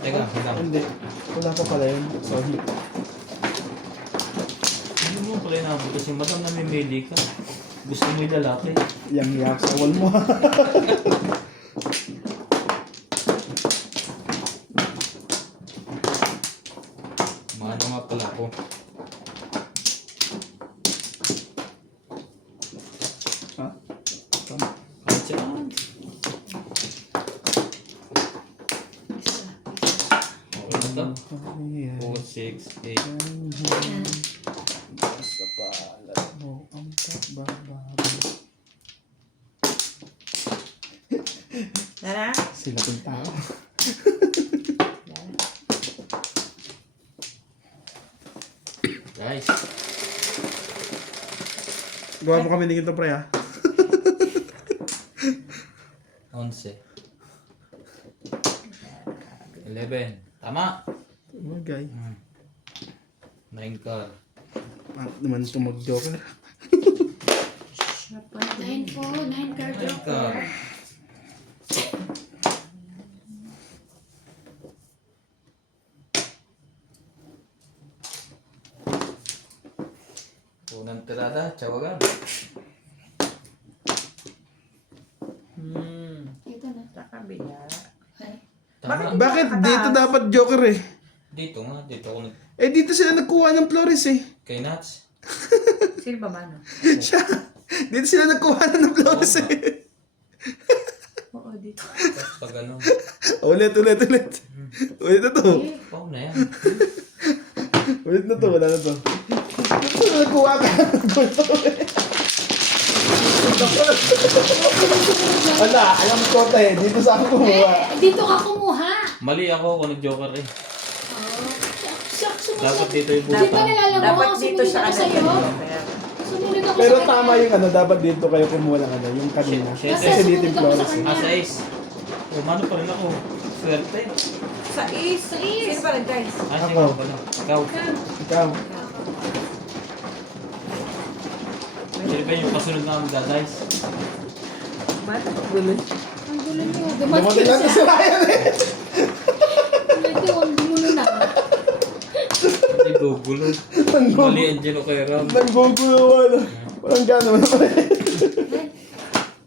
Teka, hanggang. Hindi. Wala pa pala yun. Sorry. Hindi mo pala inabutas yung madam na mimili ka. Gusto mo yung lalaki. Yang yak sa wall mo. Ano nga pala ko. Ha? Kahit yan. Okay na to. 4, 6, 8. Basta paalat mo ang pagbabago. Nana? Sila pong tao. Guys. Gawa mo kami ng ito, pre, ha? 11. 11. Tama. Okay. 9 car. Ah, naman ito mag-joker. 9 po, 9 card 9 car. Unang tirada, tsawagan. Ito na. Sa kabila. Ay. Tama. Bakit dito dapat joker eh? Dito nga, dito ako Eh dito sila nagkuha ng Flores eh. kay Nats. Sino ba mano? Siya. Dito sila nagkuha ng Flores eh. Oo, dito. Tapos pag ano, Ulit. Ulit na to. pao na yan. Ulit na to, wala na to. Dito sila nagkuha ka. Wala, alam ko eh. Dito sa ako kumuha. Dito ka kumuha. Mali ako kung nag-joker eh. Oh. Shucks, Dapat dito yung Di ba butang. nalalaman Dapat ko, dito sumunod siya ako kasi. sa'yo? Sumunod ako Pero sa tama kanya. yung ano, dapat dito kayo kumuha ng ano, yung kanina. Shit. Kasi dito yung Sumunod ako Flores sa eh. kanya. Ah, 6. Umano pa rin ako. Swerte. Sa is. Sino ba rin, guys? Ah, Ako. sige pala. Ikaw. Ikaw. Sino ba yung kasunod na magdadice? Man, gulo. Ang gulo niyo. Dumating natin si Ryan eh. Ito, ang gulo na. Hindi gugulo. Mali ang gino kay Ram. Nanggugulo wala. Walang gano'n.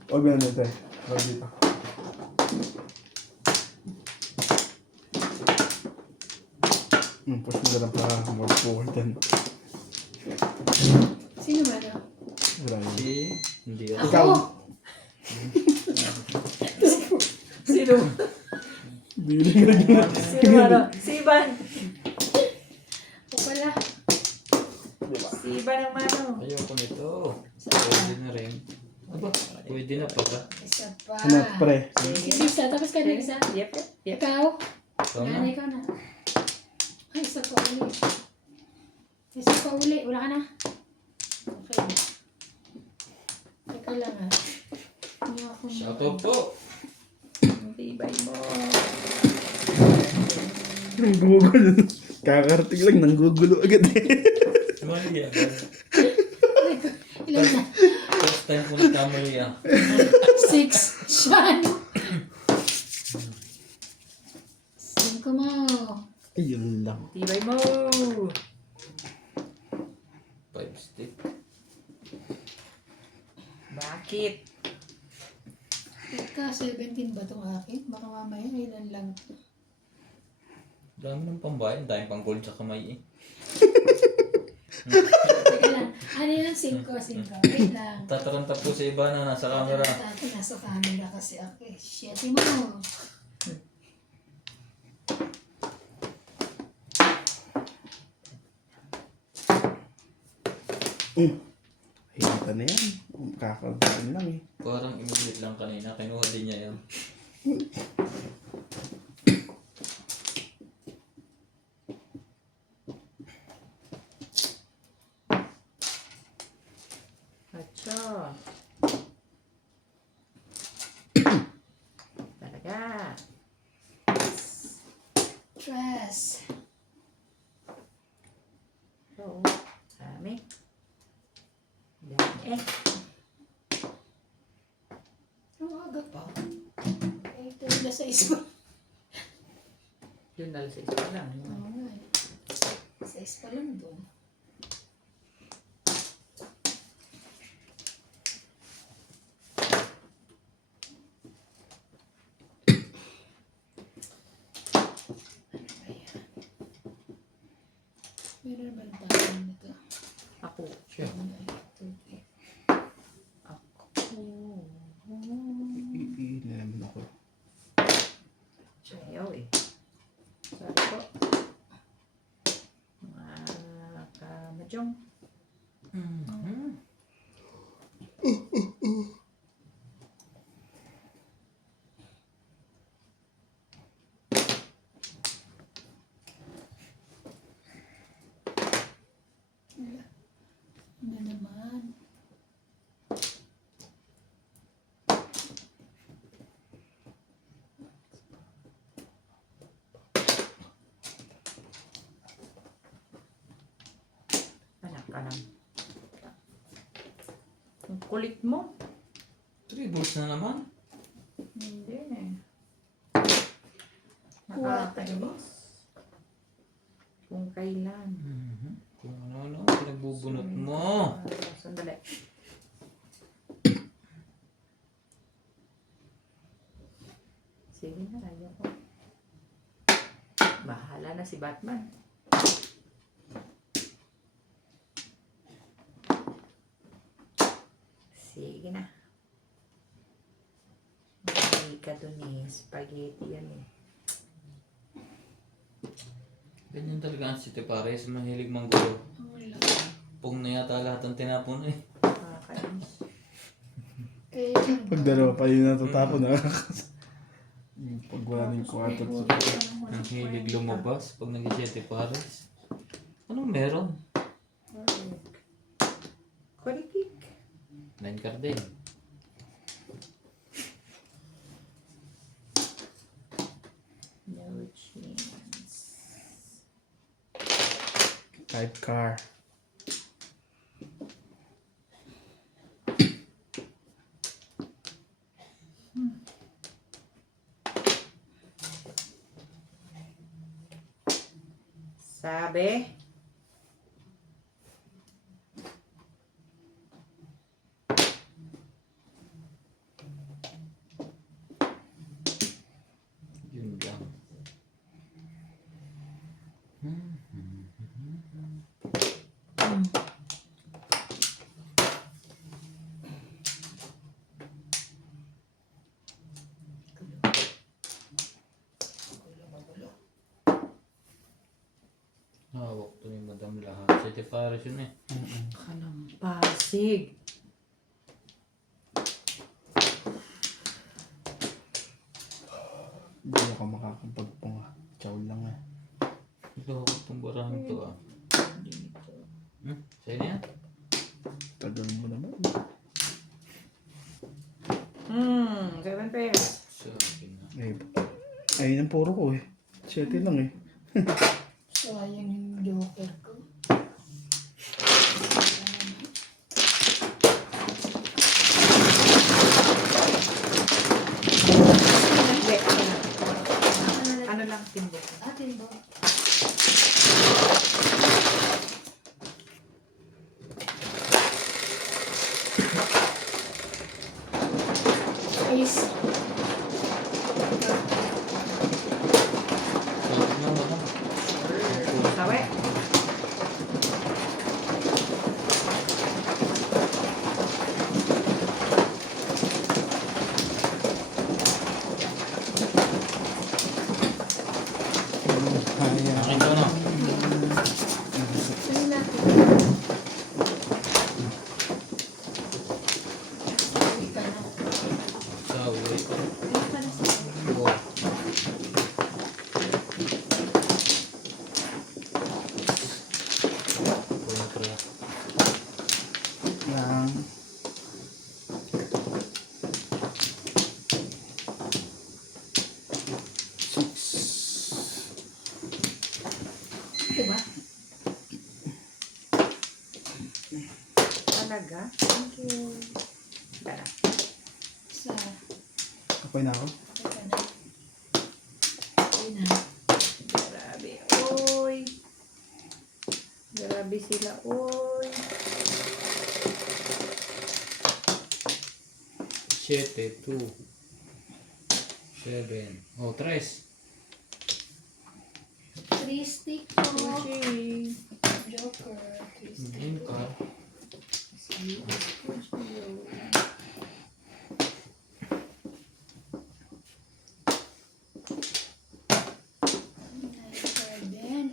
Huwag na nito eh. Huwag dito. Push mo na lang para more forward din. Sino ba na? Ryan. Hindi Ako. ako. Ikaw. Sino? Bili ka rin yun. Sino ano? Si Ivan. Ako pala. Si Ivan ang mano. Ayoko nito. Pwede na rin. Aba, pwede na pala. Isa pa. Ano, pre? Isa, tapos ka na isa. Yep. Ikaw. Ikaw na. Nanay ka na. Ay, isa pa uli. Isa pa uli. Wala ka na. Okay. Teka lang ha. Hindi ako Shoutout po. Tibay mo. Nanggugulo. Kakarating lang, nanggugulo agad eh. Mali yan. Ilan na? First time ko nagkamali ah. 6. Siyan. 5 mo. Ayun lang. Tibay mo. 5 stick. Bakit? Teka, 17 ba itong akin? Baka mamaya ilan lang. Dami ng pambayan. Dami pang gold sa kamay eh. Teka lang. Ano yun? 5. Wait lang. Tataranta po sa iba na nasa camera. Dati nasa camera kasi ako eh. Shit mo. Hihita na yan. Kakagain lang eh. Parang imilit lang kanina. Kinuha din niya yun. Acho. Talaga. Dress. Oo. Dami. Dami eh. Ang aga pa. Eh, ito na sa isa. Yun dahil sa isa lang. Oo nga eh. Sa isa pa lang doon. Meron ba ang tayo nito? Ako. Siya. Ako. Iiin na naman ako. Ayaw eh. Sorry po. Mga kamadyong. Ano naman? Anak ka lang. Ang kulit mo. 3 balls na naman. Hindi eh. Kuwata Nakakainis. Kung kailan. Kung ano-ano, pinagbubunot mo. Sandali. Sige na, ayaw ko. Bahala na si Batman. Sige na. Hindi ka dun eh. Spaghetti yan eh. Ganyan talaga ang City Pares. Mahilig manggulo. Ang laki. Pung na yata lahat ang tinapon eh. Nakakainis. Kaya Pag dalawa pa yun natatapon na. Yung pag wala ng kwarto. Ang hilig lumabas pag nag-City Pares. Anong meron? Kurikik. 9 cardin. No chance. Type car. Sabi. Yun lang. Hawak to ni Madam lahat. City Pares yun eh. Kalampasig. Hindi ako makakapagpunga. Chow lang eh. Hawak tong barang to ah. Sa'yo na yan? Tagal mo naman. 7 pairs. So, akin na. Ayun ang puro ko eh. 7 lang eh. sayang yung joker ko. Hindi, ano lang timbok. Atin ba? Ace. Sarap na Madam. Ito ba? Talaga? Thank you. Tara. Sa... Okay na ako. Ito na. Ayun na. Grabe. Uy. Grabe sila. Uy. 7, 2, 7. Oh, 3. 3 stick po. Uy. Joker. 3 stick. Green card. Nice card din.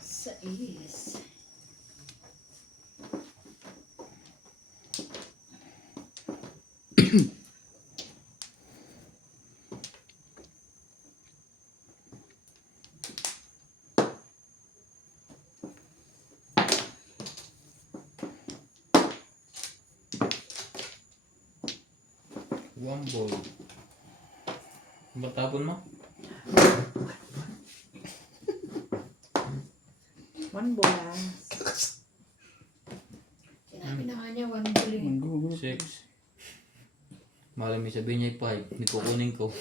Sais. One ball. Matapon mo? One bolas. Sinabi na nga niya, 1 buling. Manggugulo. 6. Malam may sabihin niya 5. Hindi kukunin ko.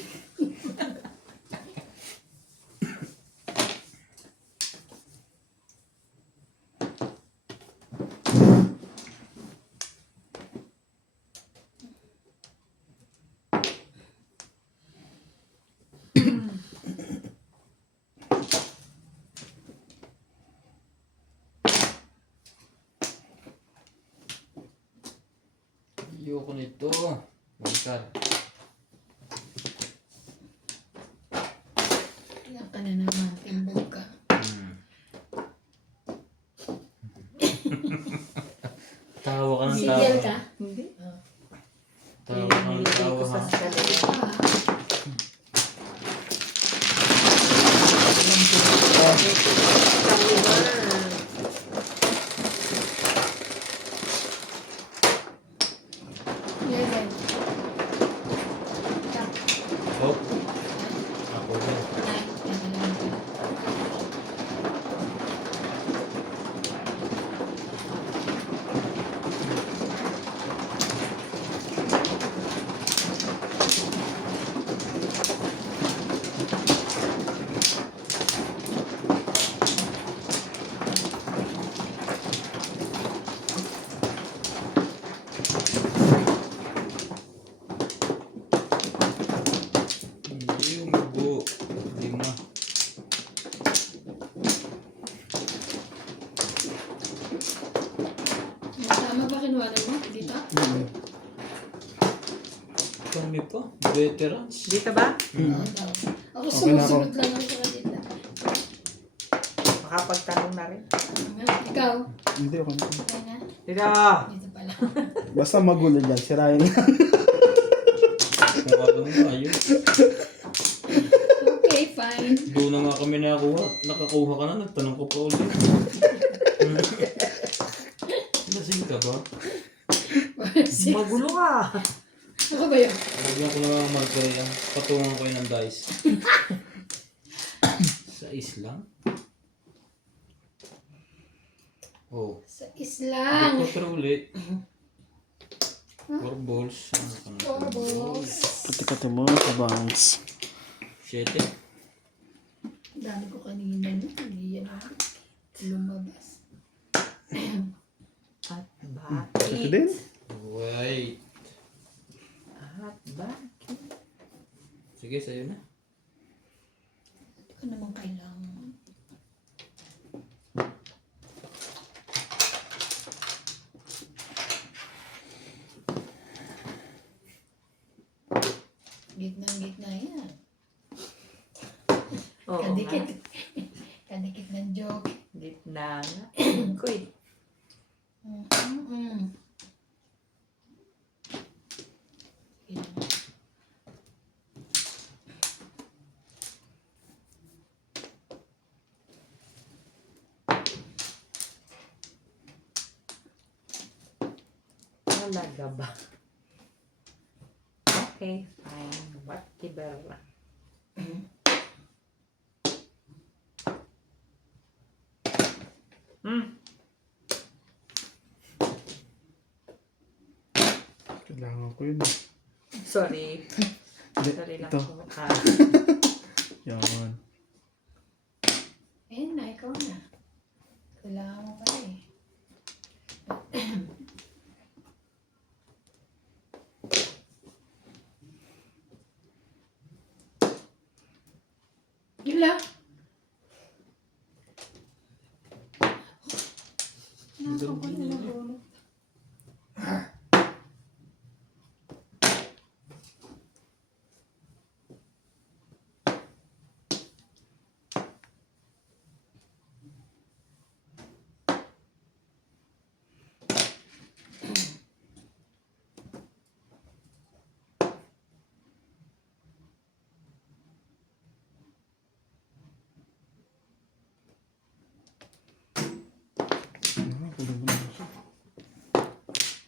Ayoko nito. Bangkar. Iyak ka na naman, timbog ka. Tawa ka ng tawa. Sigil ka? Hindi. Tawa ka ng Nilagay tawa ko ha. sa skalera. Ah, Eleven. Tap. Oh. Ako din. Nine. Yan, 11. Hindi umubo. 5. Tama ba kinuhanan mo? Dito? Kami pa. Veterans. Dito ba? Oo daw. Ako Okay na ako. sumusunod lang ako sa kanila. Makapagtanong na rin. Ikaw? Hindi ako. Okay na? Dito! Dito pala. Basta magulo dyan. Sirayin yan. Kung alam mo, ayun. Okay, fine. Doon na nga kami nakakuha. Nakakuha ka na. Nagtanong ko pa ulit. Lasing ka ba? Magulo ka! Ako ba yun? Lagyan ko na mga marker yan. Patungan ko yun ng dice. Sa islang? Oh. Sa islang. Ito ulit. 4 balls. Ano ka na? 4 balls. Pati-pati mo sa banks. 7. Dami ko kanina no. Hindi yan ako lumabas. At Ito bakit? din. Wait. At bakit? Sige, sa'yo na. Hindi ko naman kailangan. Gitna yan. Oo Kadikit. nga. Kadikit ng joke. Gitna nga. Kuy. Mm-mm. Sige na. Talaga ba? Okay, fine. Whatever. Kailangan ko yun. Sorry. Hindi, Sorry lang ito. po. Yan. Ayun na, ikaw na. Kailangan mo pala eh. Gila. Nakakapala na ulo.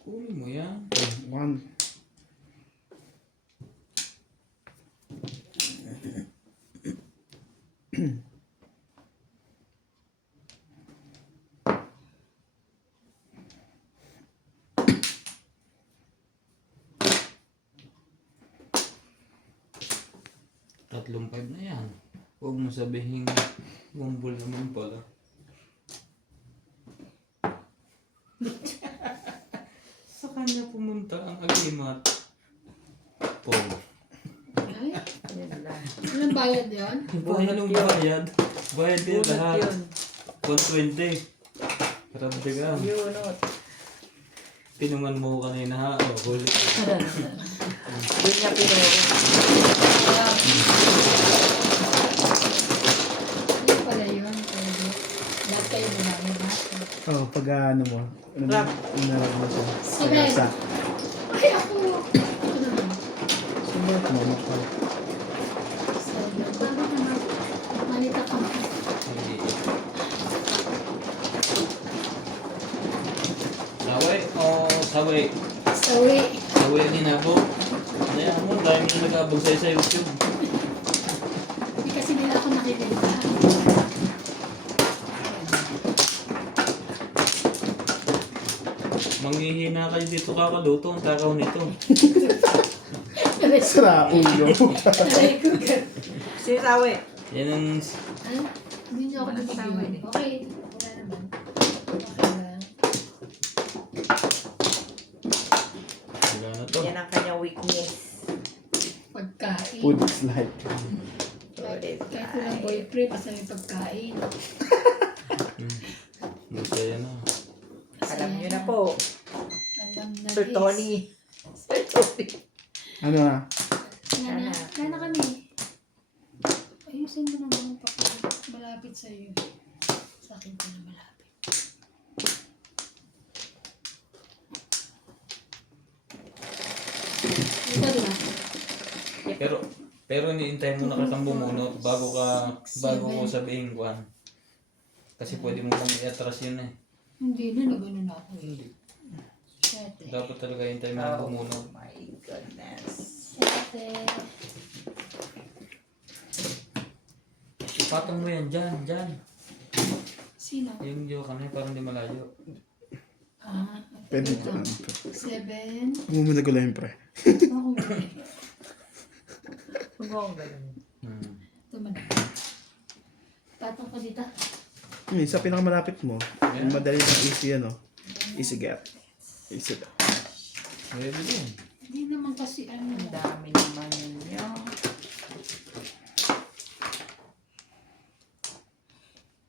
Kunin mo yan. One. Tatlong 5 na yan. Huwag mo sabihin bumbol naman pala. Sa kanya pumunta ang agimat. Pong. Ay, Yun lang. anong bayad yun? Buhay nung bayad. Bayad din Bunot lahat. yun. 120. Grabe ka. Bunot. Tinungan mo kanina ha. O, huli. Yun niya pinuro. Ano pala yun? Pwede. Lahat kayo marami ba? Oh, pag ano mo. Rap. Inarap mo siya. Sige. Sa. Ay, ako! Ito naman. Sige, tumama ka. Sabi, tama ka na. Malita ka. Saway o saway? Sawi. Saway ang hinabo. Kaya mo, dahil mo nag-abog sa'yo sa YouTube. Hindi kasi nila ako nakikita. Manghihina kayo dito kakaluto. Ang takaw nito. Sira ulo. Aray ko ka. Sinasawi. Yan ang... Ano? Hindi niyo ako nabigyan. Okay. Wala naman. Okay lang. Wala na to. Yan ang kanyang weakness. Pagkain. Food is like. Kahit walang boyfriend, basta may pagkain. Masaya na. Alam niyo na po. Alam na Sir this. Tony. Sir Tony. Ano na? Kaya na. Kaya na kami. Ayusin mo naman pa malapit sa'yo. Sa akin ko na malapit. Ito diba? Pero iniintay mo na kitang bumunot bago ko sabihin kuhan. Kasi pwede mo pang i-atras yun eh. Hindi na, nagano na ako eh. Siyete. Dapat talaga hintay mo na bumunot. Oh my goodness. Siyete. Patong mo yan dyan. Sino? Yung diyo kami parang di malayo. Ah, Pwede ito. ko lang. 7. Bumuna ko lang pre. Ako ba? Kung ako ganun. Ito man. Patong ko dito. Sa pinakamalapit mo, yung madali ng easy ano. Easy get. Easy get. Pwede din. Hindi naman kasi ano. Ang dami naman ninyo.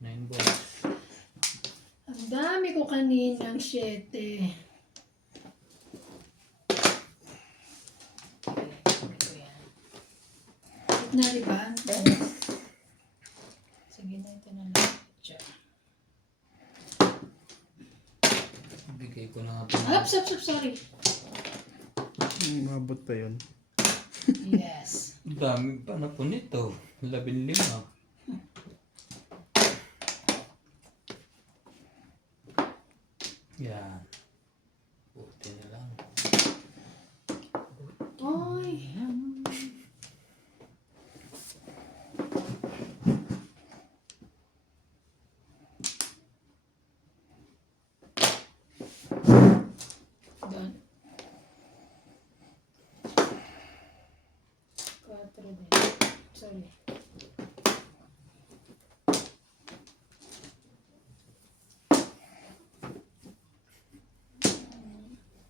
Nine balls. Ang dami ko kaninang 7. Na diba? Sige na, ito na lang. Diyan. Bigay ko na nga ito. Sorry. Mabot pa yun. Yes. Dami pa na po nito. 15. Yan. Buti na lang. din. Sorry.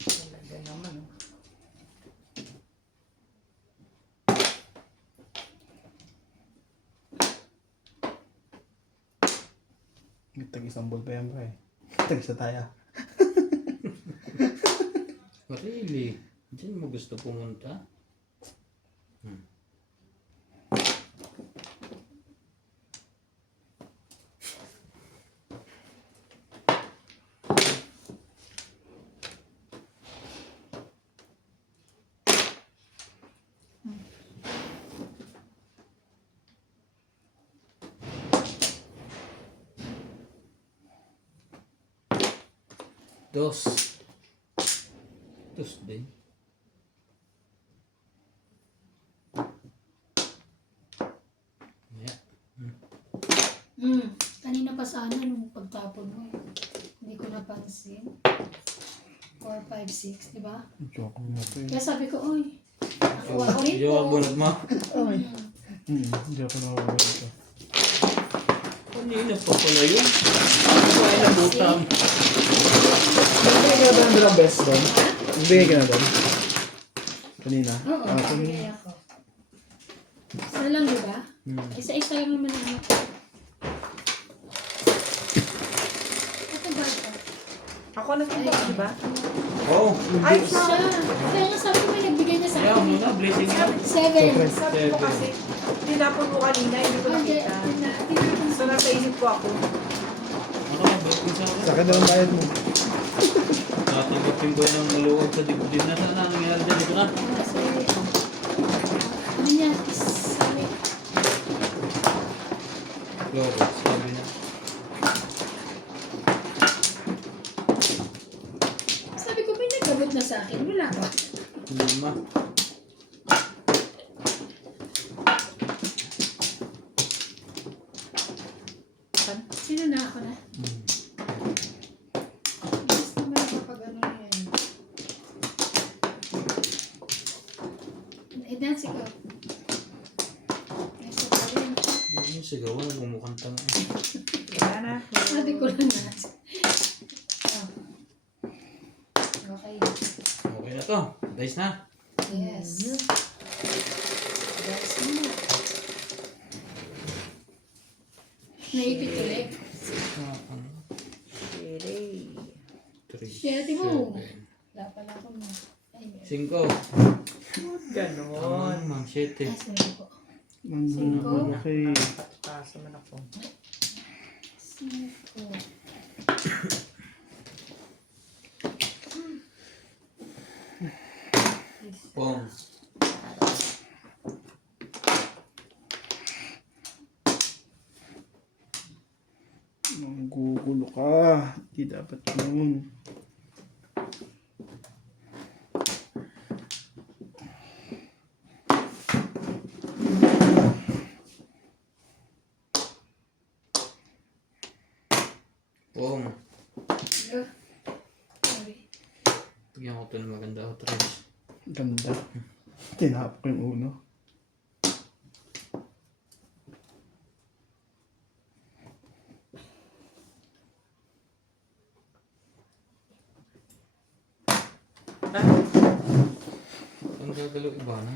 Talaga naman. Oh. Tag-Istanbul pa yan, pre. Tag-isa tayo. Really? Diyan mo gusto pumunta? Dos. Dos din. Yeah. Kanina pa sana nung pagtapon mo. Hindi ko napansin. 4, 5, 6, di ba? Joke mo to eh. Kaya sabi ko, oy, nakuha ko rin Yung po. bunot mo. Joke na ako ito. Kanina pa pala yun. Kaya nabutang. Nagbigay ka na ba ng best doon? Nagbigay ka na doon? Kanina? Oo, bigay ako. Isa lang, di ba? Isa-isa lang naman ang ako. Ito ba ito? Ako na di ba? Oo. Ay, Siya. Kaya nga sabi ko, nagbigay niya sa Kaya akin. muna, blessing na. 7. Sabi ko kasi, tinapon mo kanina, hindi ko Hindi, nakita. tinapon So, nasa isip ko ako. Ano, blessing sa akin. Sa akin na lang bayad mo. Tatanggapin ko yan ng maluwag sa dibdib na. Saan na nangyari dyan? Ito na. Kasi, ano niya, sabi, Loro, sabi na. sabi ko, may nagkabot na sa akin. Wala ba? Lima. Sino na ako na? Gusto mo na kapag ano na yan. I-dance ikaw. Nasa pa rin. Huwag yung sigawan, gumukanta na. Wala na. Sabi ko lang na. Oh. Okay. Okay na to. Dice na. Yes. Dance mo na. Naipit ulit. Siri. 3, Siyete mo. Wala pala ako na. Ay, 5. Ganon. Mang 7. sorry po. Cinco. Okay. Paso man ako. 5. Pong. Manggugulo ka. Di dapat yun. Pong. Sorry. Bigyan ko ito ng maganda ako, Tres. Ganda. Tinahap ko yung uno. Ang gagalaw iba na.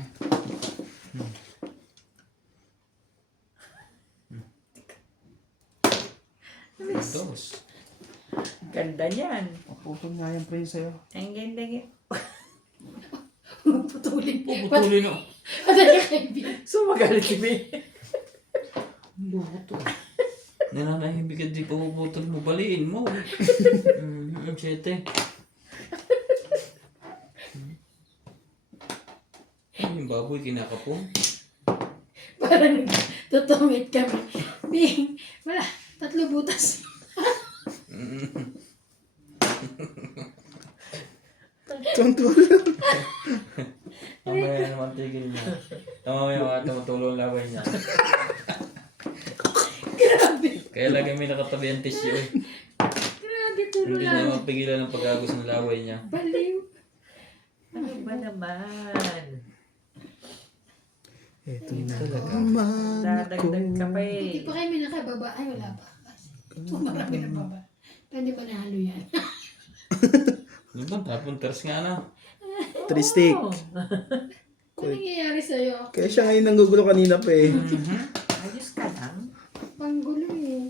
Dos. Ganda niyan. Putol nga yung pre sa'yo. Ang ganda niya. Putulin. Puputulin na. Padala kaibigan. So, magalit si May. Ang buto. Nananahimik ka di puputol mo. Baliin mo. 7. Ano yung baboy kinakapong? Parang tutumit kami. Bing, wala. 3 butas. Tonto. Mamaya naman tigil niya. Mamaya mga tumutulong laway niya. Grabe. Kaya lagi may nakatabi ang tissue eh. Grabe, tulo Hindi lang. niya mapigilan ang pag-agos ng laway niya. Baliw. Ano ba naman? Ito na naman ako. Dadagdag ka pa Hindi eh. pa kayo may nakababa. Ay, wala pa. Ito, marami na baba. Pwede ba nahalo yan? Ano ba? Tapunters nga na. 3 stick. Oh. Ano nangyayari sa'yo? Kaya siya ngayon nanggugulo kanina pa eh. Ayos ka lang. Panggulo eh.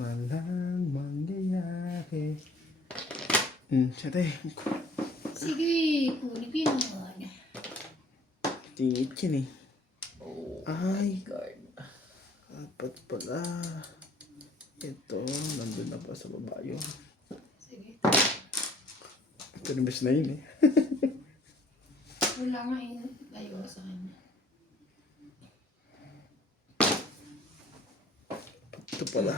Walang mangyayari. Siya tayo. Sige, kunin ko yan. Tingit yun eh. Ay, God. dapat pala. Ito, nandun na pa sa baba yun. Sige. Ito na na yun eh. Wala nga yun. Layo sa kanya. Ito pala.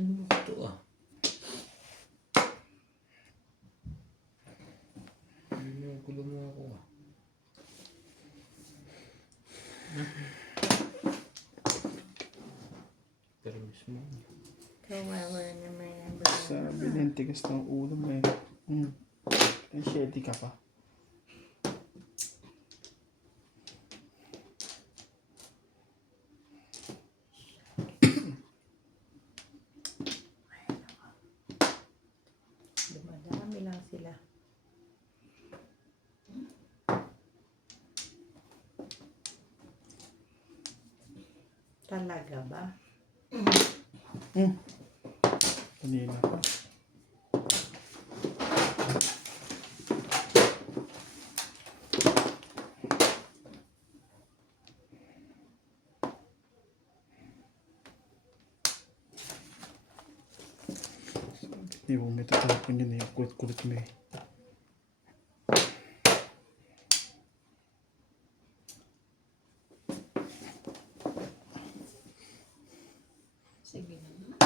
Ano ba ito ah? Gulo mo ako ah. Pero mismo. Kawawa naman ang Sabi na yung tigas ng ulo mo eh. Ay, shitty ka pa. Dumadami lang sila. Talaga ba? Kanina pa. Hindi mo may tatapon yun eh. Kulit-kulit mo eh. Sige na.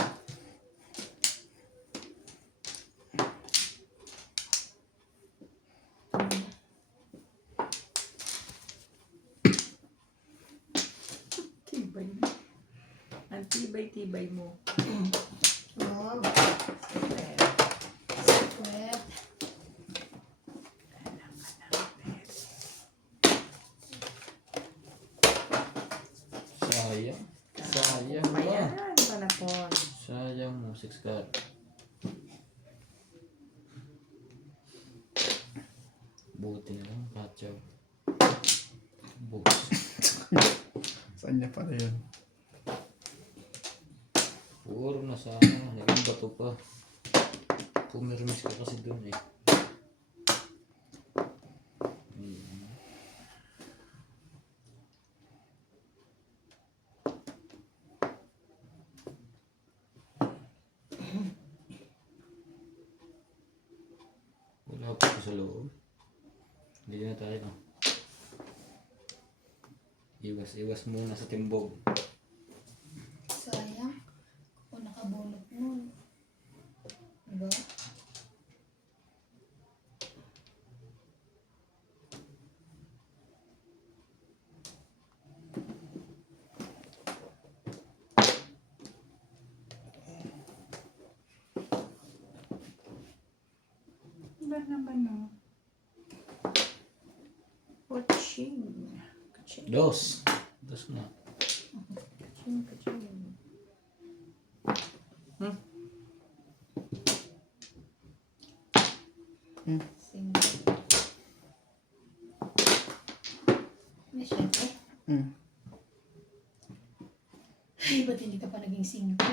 Tibay. Ang tibay-tibay mo. Wow. Eh, Wet. Sayang. Sayang ba? Ayan, panapon. Sayang mo, 6 card. Buti na lang, Katyaw. Bukas. Saan niya pala yun? Puro na sana. Naging bato pa. Pumirmis ka kasi dun eh. Wala pa ko sa loob. Hindi na tayo. Iwas muna sa timbog. Sayang. Kung nakabunot nun. Diba? Ba naman no? Kuching. Kuching. Dos na. Kuching. Kuching. Single. May syempre. Ay, ba't hindi ka pa naging single?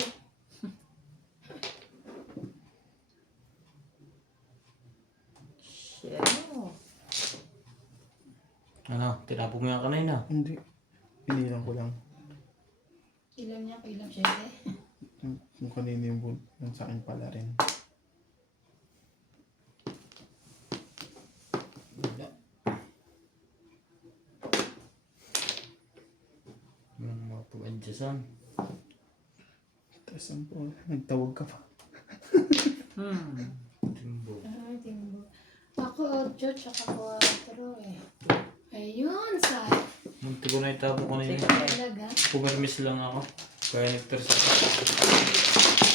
Shit. Ano? Tinapos mo yan kanina? Hindi. Inilang ko lang. Ilan niya? Ilan syempre? Kung kanina yung sa akin pala rin. Wala. Yung mga pag-adjustan. Tapos ang po, nagtawag ka pa. Timbog. Ay, timbo. Ako, 8, tsaka 4 eh. Ayun, sa Munti ko na itapo kanina. talaga. Pumirmis lang ako. Kaya nagters ako.